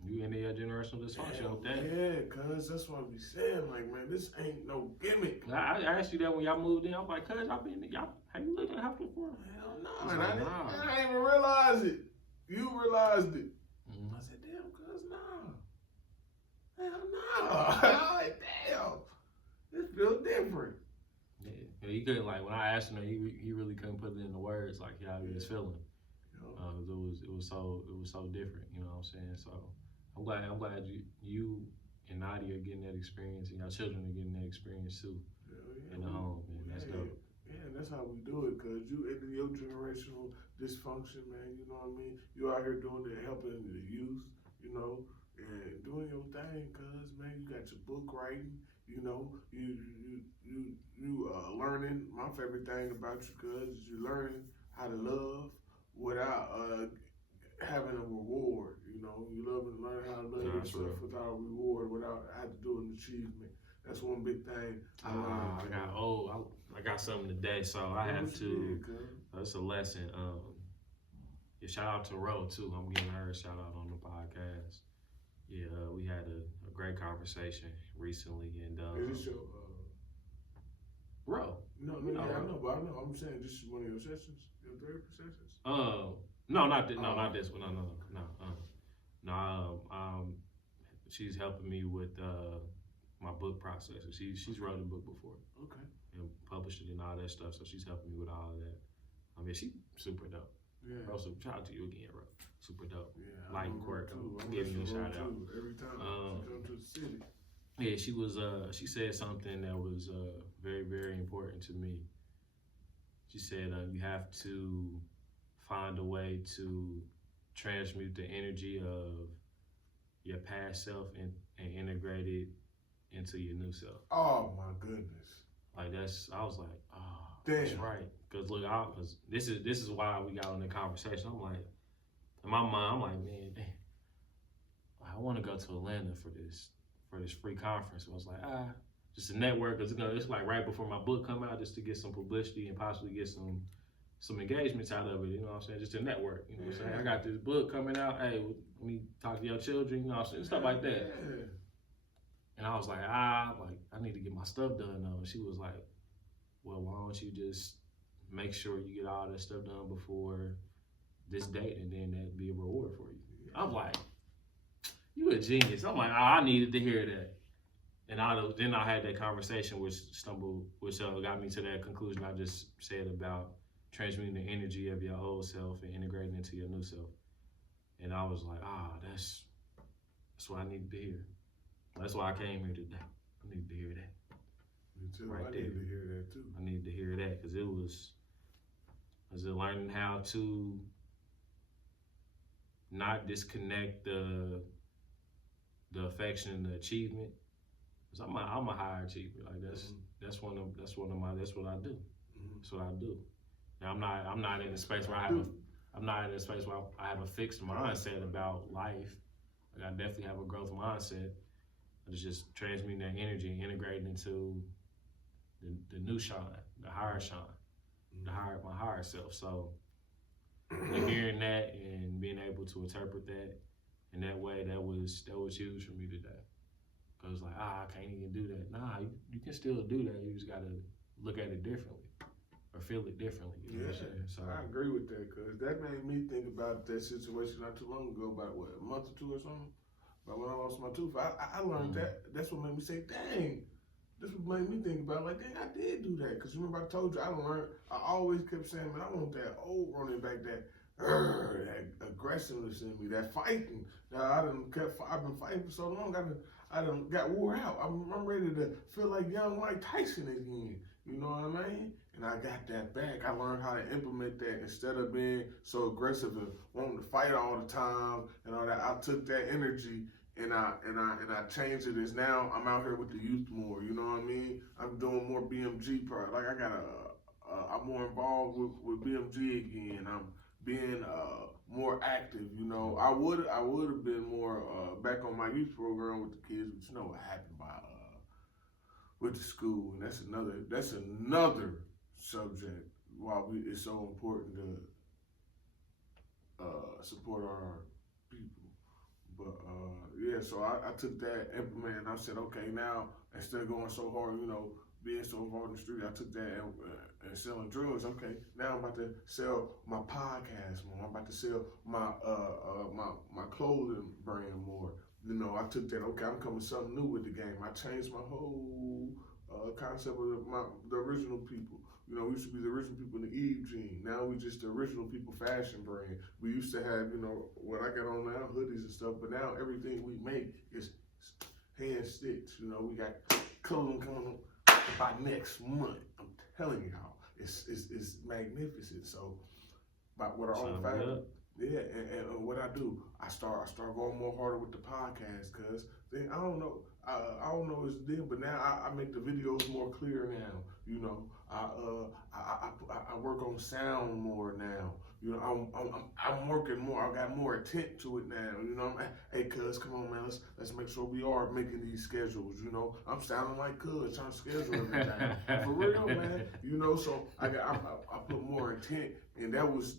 you into your generational dysfunction with that? Yeah, cuz that's what I be saying. Like, man, this ain't no gimmick. I asked you that when y'all moved in. I was like, cuz, have you lived in a house before? Hell no, man. I didn't even realize it. You realized it. I said, damn, cuz, nah. Hell no. Like, damn. This feels different. Yeah, he couldn't, like, when I asked him that, he really couldn't put it into words, like, how he was feeling. It was so different, you know what I'm saying? So I'm glad you and Nadia are getting that experience, and your children are getting that experience too. In the home, man. That's dope. Yeah, that's how we do it, cuz you into your generational dysfunction, man, you know what I mean? You out here doing it, helping the youth, you know, and doing your thing, cuz, man, you got your book writing, You know, you learning. My favorite thing about you, cuz, is you learning how to love without having a reward. You know, you love and learn how to love yourself without a reward, without having to do an achievement. That's one big thing I learned. I got something today, so I have to. That's a lesson. Yeah, shout out to Ro too. I'm giving her a shout out on the podcast. Yeah, we had a great conversation recently, and is this your Ro? No, yeah, I know, but I know. I'm saying this is one of your sessions, your therapy sessions. No, not this. No, not this one. No. She's helping me with my book process. She's wrote a book before. Okay. And published it and all that stuff. So she's helping me with all of that. I mean, she's super dope. Yeah. Bro, so shout out to you again, bro. Super dope. Yeah. Light and quirk. I'm giving you a shout out. Every time she comes to the city. Yeah, she was. She said something that was very, very important to me. She said you have to find a way to transmute the energy of your past self and integrate it into your new self. Oh my goodness! Like I was like, oh, damn. That's right. Cause look, cause this is why we got on the conversation. I'm like, in my mind, I'm like, man, damn, I want to go to Atlanta for this free conference. I was like, just a network. Cause it's like right before my book come out, just to get some publicity and possibly get some engagements out of it. You know what I'm saying? Just a network. You know what I'm saying? I got this book coming out. Hey, let me talk to your children. You know what I'm saying? Stuff like that. Yeah. And I was like, I need to get my stuff done though. And she was like, well, why don't you just make sure you get all that stuff done before this date, and then that'd be a reward for you. I'm like, you a genius. I'm like, I needed to hear that. And then I had that conversation which got me to that conclusion I just said about transmuting the energy of your old self and integrating into your new self. And I was like, that's what I needed to hear. That's why I came here today. I needed to hear that. Me too. Right I there. needed to hear that too. I needed to hear that because it was learning how to not disconnect the affection and the achievement. Cause I'm a high achiever. Like that's what I do. Mm-hmm. That's what I do. Now I'm not in a space where I have a fixed mindset about life. Like I definitely have a growth mindset. It's just transmuting that energy and integrating into the new Sean, the higher Sean, my higher self. So hearing that and being able to interpret that in that way, that was huge for me today. Cause like, I can't even do that. Nah, you can still do that. You just gotta look at it differently or feel it differently. You know what I'm saying? So I agree with that, cause that made me think about that situation not too long ago, about what, a month or two or something. But when I lost my tooth, I learned that. That's what made me say, dang. This what made me think about, like, dang, I did do that. Because remember I told you, I always kept saying, man, I want that old running back, that aggressiveness in me, that fighting. Now, I've been fighting for so long, I done got wore out. I'm ready to feel like young Mike Tyson again. You know what I mean? And I got that back. I learned how to implement that instead of being so aggressive and wanting to fight all the time and all that. I took that energy and I changed it. As now I'm out here with the youth more. You know what I mean? I'm doing more BMG part. Like I'm more involved with BMG again. I'm being more active. You know, I would have been more back on my youth program with the kids, but you know what happened with the school, and that's another subject. Why it's so important to support our people. But yeah, so I took that, implemented, and I said, okay, now instead of going so hard, you know, being so involved in the street, I took that and selling drugs. Okay, now I'm about to sell my podcast more. I'm about to sell my my clothing brand more. You know, I took that. Okay, I'm coming with something new with the game. I changed my whole concept of the original people. You know, we used to be the original people in the Eve gene. Now we just the original people fashion brand. We used to have, you know, what I got on now, hoodies and stuff, but now everything we make is hand stitched. You know, we got clothing coming up by next month. I'm telling you how it's magnificent. So, about what our own fashion. Yeah, and what I do, I start going more harder with the podcast, cause thing. I don't know. I don't know it's then, but now I make the videos more clear now. You know, I work on sound more now. You know, I'm working more. I got more intent to it now. You know, hey, cuz, come on, man. Let's make sure we are making these schedules. You know, I'm sounding like cuz trying to schedule everything for real, man. You know, so I put more intent, and that was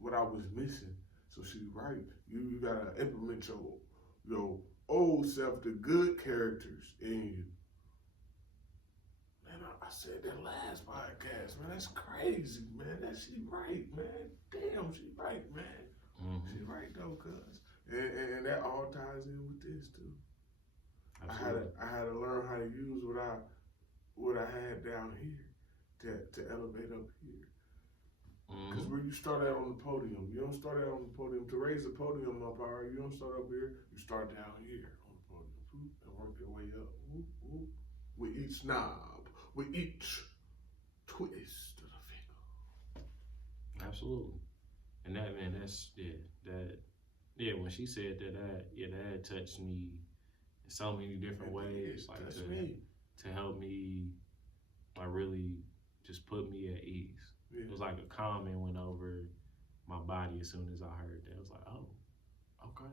what I was missing. So she's right. You gotta implement your old self, the good characters in you. Man, I said that last podcast, man. That's crazy, man. She right, man. Damn, she right, man. Mm-hmm. She right though, cuz. And that all ties in with this too. Absolutely. I had to learn how to use what I had down here to elevate up here. Because where you start out on the podium, you don't start out on the podium. To raise the podium up higher, you don't start up here, you start down here on the podium and work your way up. With each knob, with each twist of the finger. Absolutely. And that, man, that's, when she said that touched me in so many different ways, like to help me, like really just put me at ease. Yeah. It was like a calming went over my body as soon as I heard that. I was like, oh, okay.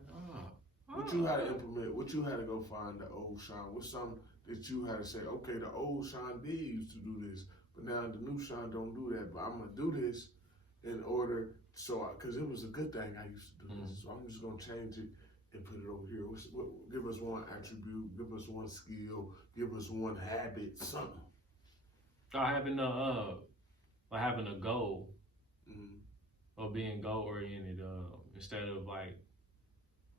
What you had to implement, what you had to go find the old Sean, what's something that you had to say, okay, the old Sean did used to do this, but now the new Sean don't do that, but I'm going to do this in order, because it was a good thing I used to do this, so I'm just going to change it and put it over here. Give us one attribute, give us one skill, give us one habit, something. Having a goal, or being goal oriented, instead of like,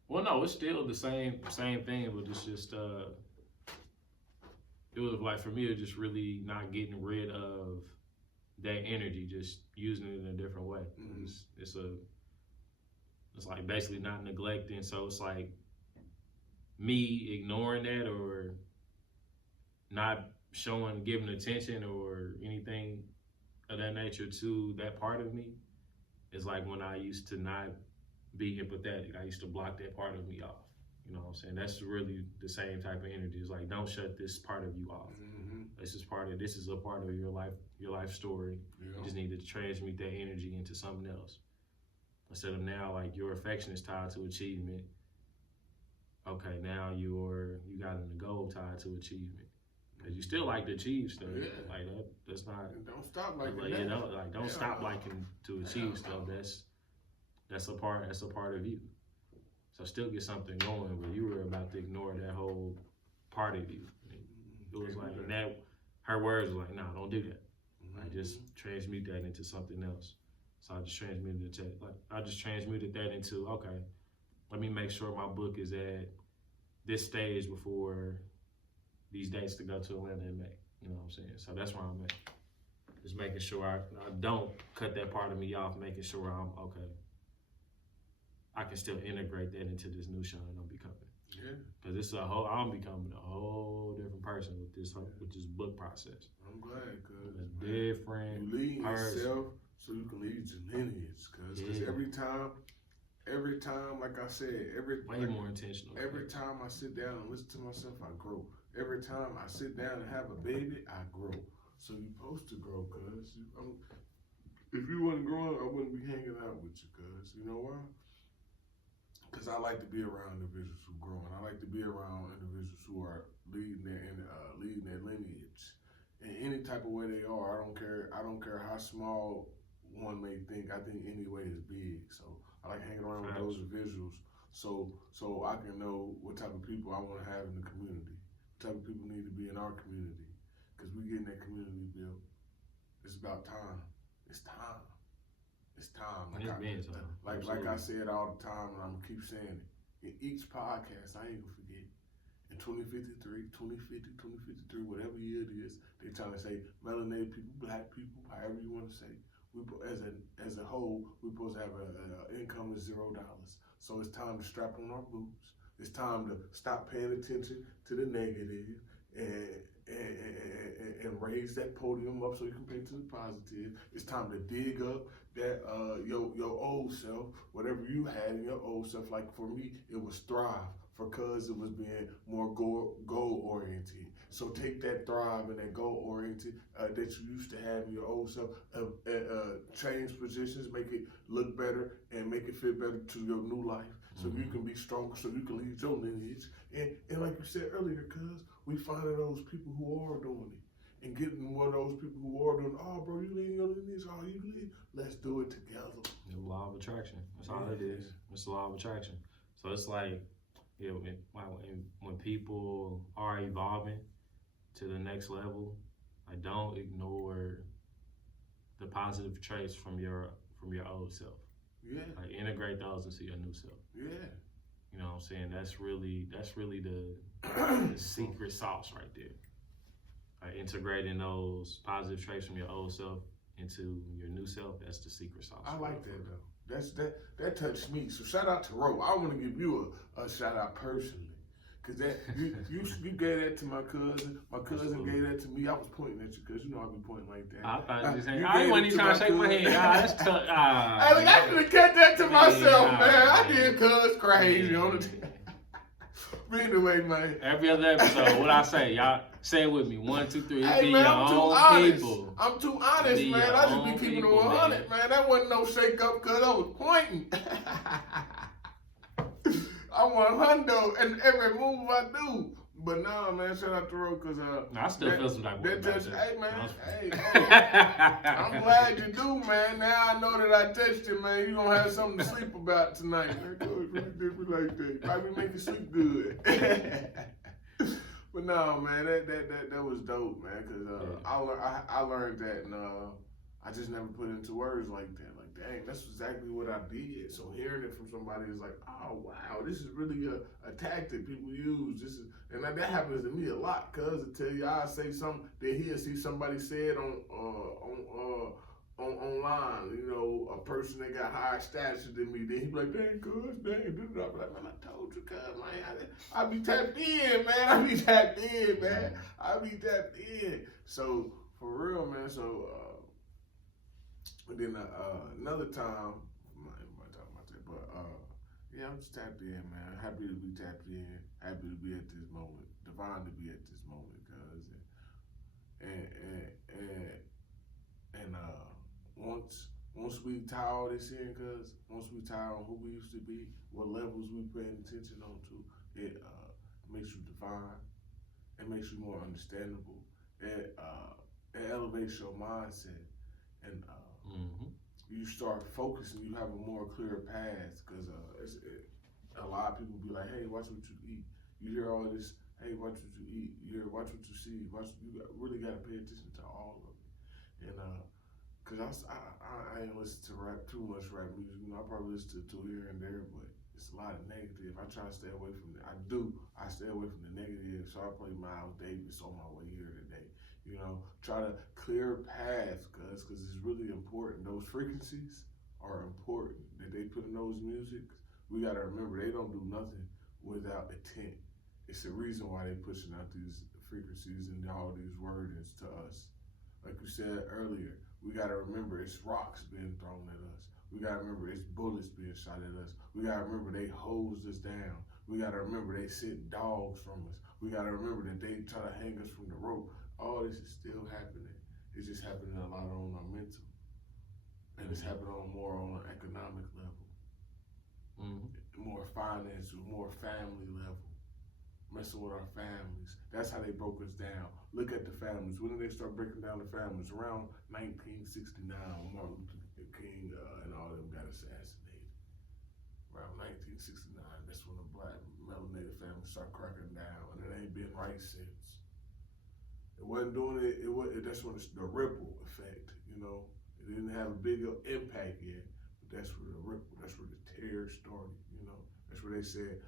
well, no, it's still the same thing, but it's just it was like, for me, it was just really not getting rid of that energy, just using it in a different way. It's like basically not neglecting. So it's like me ignoring that or not giving attention or anything of that nature to that part of me. It's like when I used to not be empathetic, I used to block that part of me off. You know what I'm saying? That's really the same type of energy. It's like, don't shut this part of you off. This is a part of your life story. Yeah. You just need to transmute that energy into something else. Instead of now, like, your affection is tied to achievement. Okay, now you got a goal tied to achievement. Cause you still like to achieve stuff. Yeah. Like that's not. And don't stop liking that. You know, don't stop liking to achieve stuff. That's a part of you. So still get something going, but you were about to ignore that whole part of you. It was like, and that her words were like, "Nah, don't do that. Like, just transmute that into something else." So I just transmuted that into, okay, let me make sure my book is at this stage before these dates to go to Atlanta in May. You know what I'm saying? So that's where I'm at. Just making sure I don't cut that part of me off, making sure I'm okay. I can still integrate that into this new Sean I'm becoming. Yeah. Because I'm becoming a whole different person with this book process. I'm glad, cause it's different. You lead yourself so you can lead your lineage, cause every time, like I said, more intentional. Every time I sit down and listen to myself, I grow. Every time I sit down and have a baby, I grow. So you're supposed to grow, cuz. If you wasn't growing, I wouldn't be hanging out with you, cuz. You know why? Because I like to be around individuals who are growing. I like to be around individuals who are leading their lineage in any type of way they are. I don't care how small one may think. I think any way is big. So I like hanging around with those individuals so I can know what type of people I want to have in the community. What type of people need to be in our community. Because we're getting that community built. It's about time. It's time. It's time. Like I said all the time, and I'm going to keep saying it. In each podcast, I ain't going to forget. In 2053, 2050, 2053, whatever year it is, they trying to say melanated people, black people, however you want to say. As a whole, we're supposed to have an income of $0. So it's time to strap on our boots. It's time to stop paying attention to the negative and raise that podium up so you can pay to the positive. It's time to dig up that your old self, whatever you had in your old self. Like for me, it was thrive because it was being more goal oriented. So take that thrive and that goal oriented that you used to have in your old self, change positions, make it look better, and make it fit better to your new life. So you can be stronger, so you can lead your lineage. And like you said earlier, cuz we finding those people who are doing it and getting one of those people who are doing, oh, bro, you lead your lineage, oh, you lead. Let's do it together. The law of attraction. That's all it is. It's the law of attraction. So it's like, yeah, when people are evolving to the next level, like don't ignore the positive traits from your old self. Yeah. Like integrate those into your new self. Yeah. You know what I'm saying? That's really the secret sauce right there. Like integrating those positive traits from your old self into your new self, that's the secret sauce. I like that though. That touched me. So shout out to Ro. I want to give you a shout out personally. Cause that you gave that to my cousin. My cousin gave that to me. I was pointing at you because you know I be pointing like that. I thought you were saying, I wasn't even trying to shake my head. That's tough. Hey, look, I should have kept that to myself, man. I did cuz crazy on the But anyway, man. Every other episode, what I say, y'all say it with me. 1, 2, 3. Hey, be man, your I'm too own honest. people. I'm too honest, Be man. your I just own be keeping it people, 100, man. That wasn't no shake up because I was pointing. I want hundo in every move I do. But nah, man, shout out to Ro because I still feel some type of way about that. Hey, man, I'm glad you do, man. Now I know that I touched you, man. You gonna have something to sleep about tonight. Man, really did me like that. Probably make you sleep good. But no, man, that was dope, man. Cause I learned that, and I just never put it into words like that. Like, dang, that's exactly what I did. So hearing it from somebody is like, oh wow, this is really a tactic people use. This is, and that happens to me a lot. Cause I tell you, I say something, then he'll see somebody say it online. You know, a person that got higher status than me. Then he be like, dang, cuz, dang, I be like, man, I told you, cuz, man, I be tapped in, man. I be tapped in. So for real, man. So. And then another time, I'm not talking about that, but yeah, I'm just tapped in, man. Happy to be tapped in. Happy to be at this moment. Divine to be at this moment, cuz. And once we tie all this in, cuz, once we tie on who we used to be, what levels we paying attention on to, it makes you divine. It makes you more understandable. It elevates your mindset. And you start focusing, you have a more clear path, because a lot of people be like, hey, watch what you eat. You hear all this, hey, watch what you eat. You hear, watch what you see. Really got to pay attention to all of it. And because I ain't listen to too much rap music. You know, I probably listen to here and there, but it's a lot of negative. I try to stay away from it. I stay away from the negative. So I play Miles Davis on my way here today. You know, try to clear paths, because it's really important. Those frequencies are important that they put in those musics. We got to remember they don't do nothing without intent. It's the reason why they pushing out these frequencies and all these wordings to us. Like you said earlier, we got to remember it's rocks being thrown at us. We got to remember it's bullets being shot at us. We got to remember they hosed us down. We got to remember they sent dogs from us. We got to remember that they try to hang us from the rope. All this is still happening. It's just happening a lot on our mental. And it's happening more on an economic level. More finance, more family level. Messing with our families. That's how they broke us down. Look at the families. When did they start breaking down the families? Around 1969, Martin Luther King and all of them got assassinated. Around 1969, that's when the black melanated families start cracking down. And it ain't been right since. It wasn't doing it. That's when the ripple effect. You know, it didn't have a bigger impact yet, but that's where the ripple. That's where the tear started. You know, that's where they said,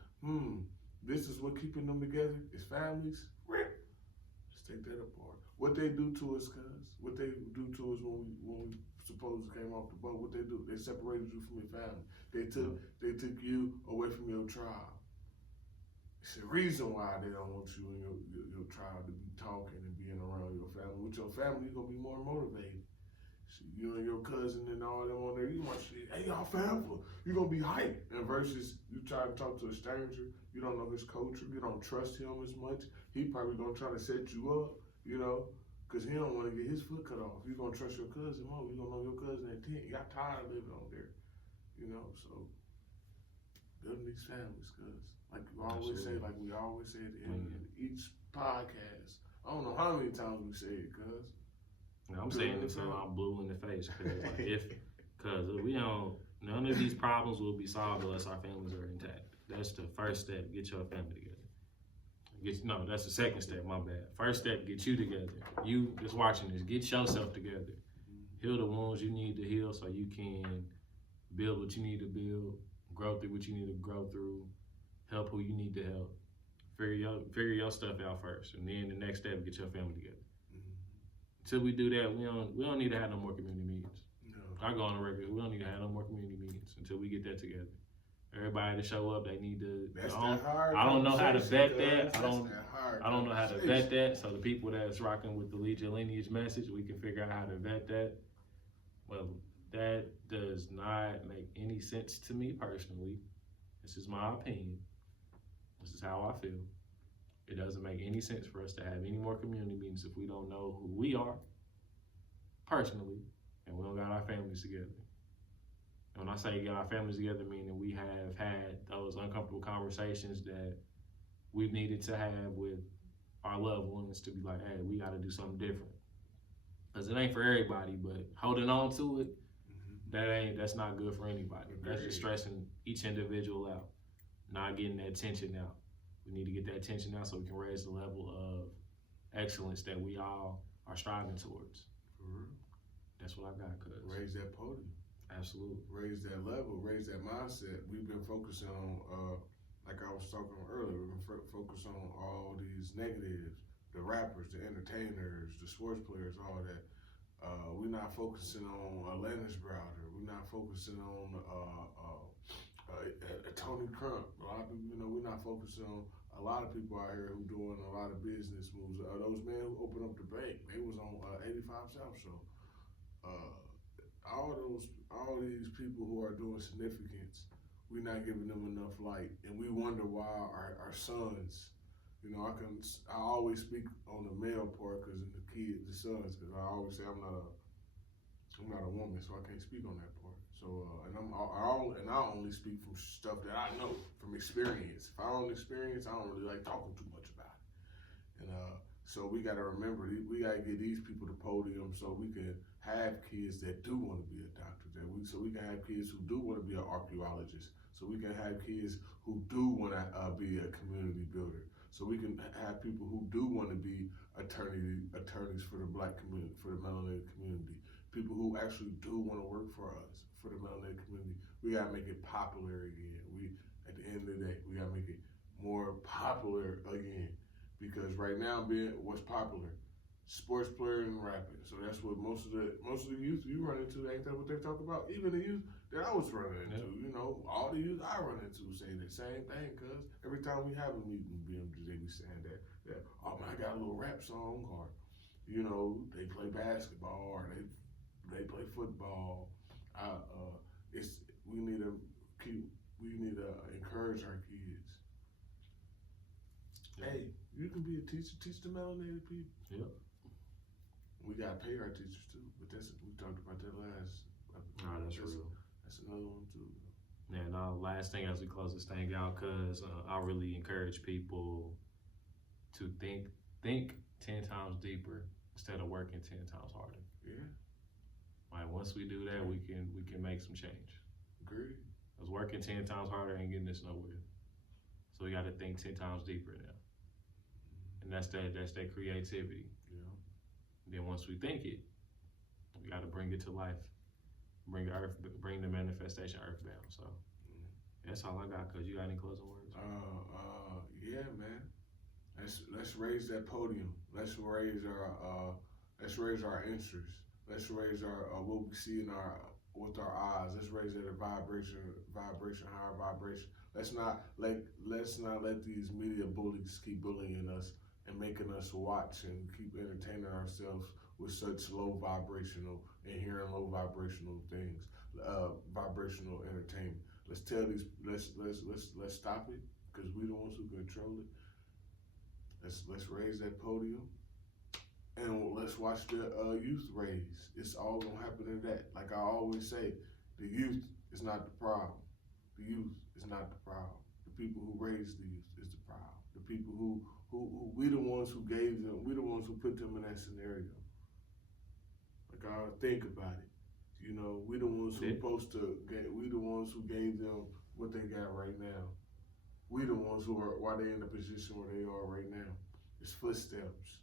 this is what keeping them together is families. Let's take that apart. What they do to us, cuz. What they do to us when we supposedly came off the boat. What they do? They separated you from your family. They took you away from your tribe. It's the reason why they don't want you and your child to be talking and being around your family. With your family, you're gonna be more motivated. See, you and your cousin and all them on there, you want to say, hey, y'all family, you're gonna be hyped. And versus you try to talk to a stranger, you don't know his culture, you don't trust him as much. He probably gonna try to set you up, you know, because he don't want to get his foot cut off. You're gonna trust your cousin more. You're gonna know your cousin at 10. You got tired of living on there, you know. So building these families, cuz like you always say, like we always say at the end of each podcast. I don't know how many times we say it, cuz. I'm saying this until I'm blue in the face, because we don't. None of these problems will be solved unless our families are intact. That's the first step. Get your family together. No, that's the second step. My bad. First step, get you together. You just watching this. Get yourself together. Heal the wounds you need to heal, so you can build what you need to build. Grow through what you need to grow through. Help who you need to help. Figure your stuff out first, and then the next step, get your family together. Until we do that, we don't need to have no more community meetings. No. I go on the record. We don't need to have no more community meetings until we get that together. Everybody to show up, they need to. I don't know how to vet that. I don't know how to vet that. So the people that's rocking with the Lead Your Lineage message, we can figure out how to vet that. Well, that does not make any sense to me personally. This is my opinion. This is how I feel. It doesn't make any sense for us to have any more community meetings if we don't know who we are personally and we don't got our families together. And when I say get our families together, meaning we have had those uncomfortable conversations that we've needed to have with our loved ones to be like, hey, we got to do something different. Because it ain't for everybody, but holding on to it, that's not good for anybody. That's just stressing each individual out, not getting that tension out. We need to get that tension out so we can raise the level of excellence that we all are striving towards. For real. That's what I got, cuz. Raise that podium. Absolutely. Raise that level, raise that mindset. We've been focusing on, like I was talking earlier, we've been focused on all these negatives, the rappers, the entertainers, the sports players, all that. We're not focusing on Lennox Browder. We're not focusing on Tony Crump. A lot of people, we're not focusing on a lot of people out here who doing a lot of business moves. Those men who opened up the bank, they was on 85 South Show. All these people who are doing significance, we're not giving them enough light, and we wonder why our sons. I always speak on the male part because of the sons, because I always say I'm not a woman, so I can't speak on that part. So, I only speak from stuff that I know from experience. If I don't experience, I don't really like talking too much about it. And so we got to remember, we got to get these people the podium so we can have kids that do want to be a doctor. So we can have kids who do want to be an archaeologist. So we can have kids who do want to be a community builder. So we can have people who do want to be attorneys for the black community, for the melanated community. People who actually do want to work for us, for the melanated community. We gotta make it popular again. At the end of the day, we gotta make it more popular again. Because right now, what's popular? Sports player and rapping. So that's what most of the youth you run into, ain't that what they talk about? Even the youth that I was running into, all the youth I run into say the same thing, cause every time we have a meeting, they be saying that oh man, I got a little rap song, or they play basketball, or they play football. We need to encourage our kids. Hey, you can be a teacher, teach the melanated people. Yep. We gotta pay our teachers too, but we talked about that last. That's real. That's another one too. Yeah, and last thing as we close this thing out, cause I really encourage people to think 10 times deeper instead of working 10 times harder. Yeah. Like once we do that, we can make some change. Agreed. Cause working 10 times harder ain't getting us nowhere. So we got to think 10 times deeper now, and that's that creativity. Yeah. Then once we think it, we got to bring it to life, bring the manifestation earthbound. So that's all I got. Cause you got any closing words? Yeah, man. Let's raise that podium. Let's raise our interests. Let's raise our what we see in with our eyes. Let's raise it a vibration, higher vibration. Let's not let these media bullies keep bullying us and making us watch and keep entertaining ourselves with such low vibrational and hearing low vibrational things, vibrational entertainment. Let's stop it, because we the ones who control it. Let's raise that podium, and let's watch the youth raise. It's all gonna happen in that. Like I always say, the youth is not the problem. The youth is not the problem. The people who raise the youth is the problem. The people who we the ones who gave them, we the ones who put them in that scenario. Like I think about it. You know, we the ones who we the ones who gave them what they got right now. We the ones who are, why they in the position where they are right now. It's footsteps.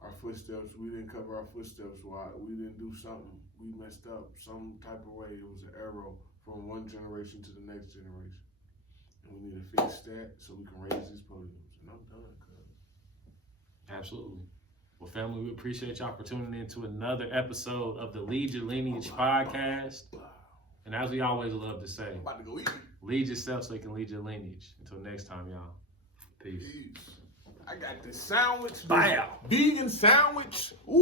Our footsteps, we didn't cover our footsteps. Why? We didn't do something. We messed up some type of way. It was an arrow from one generation to the next generation. And we need to fix that so we can raise these podiums. And I'm done, cuz. Absolutely. Well, family, we appreciate y'all for tuning in to another episode of the Lead Your Lineage podcast. And as we always love to say, I'm about to go eat. lead yourself so you can lead your lineage. Until next time, y'all. Peace. I got this sandwich. Bam! Vegan sandwich. Ooh.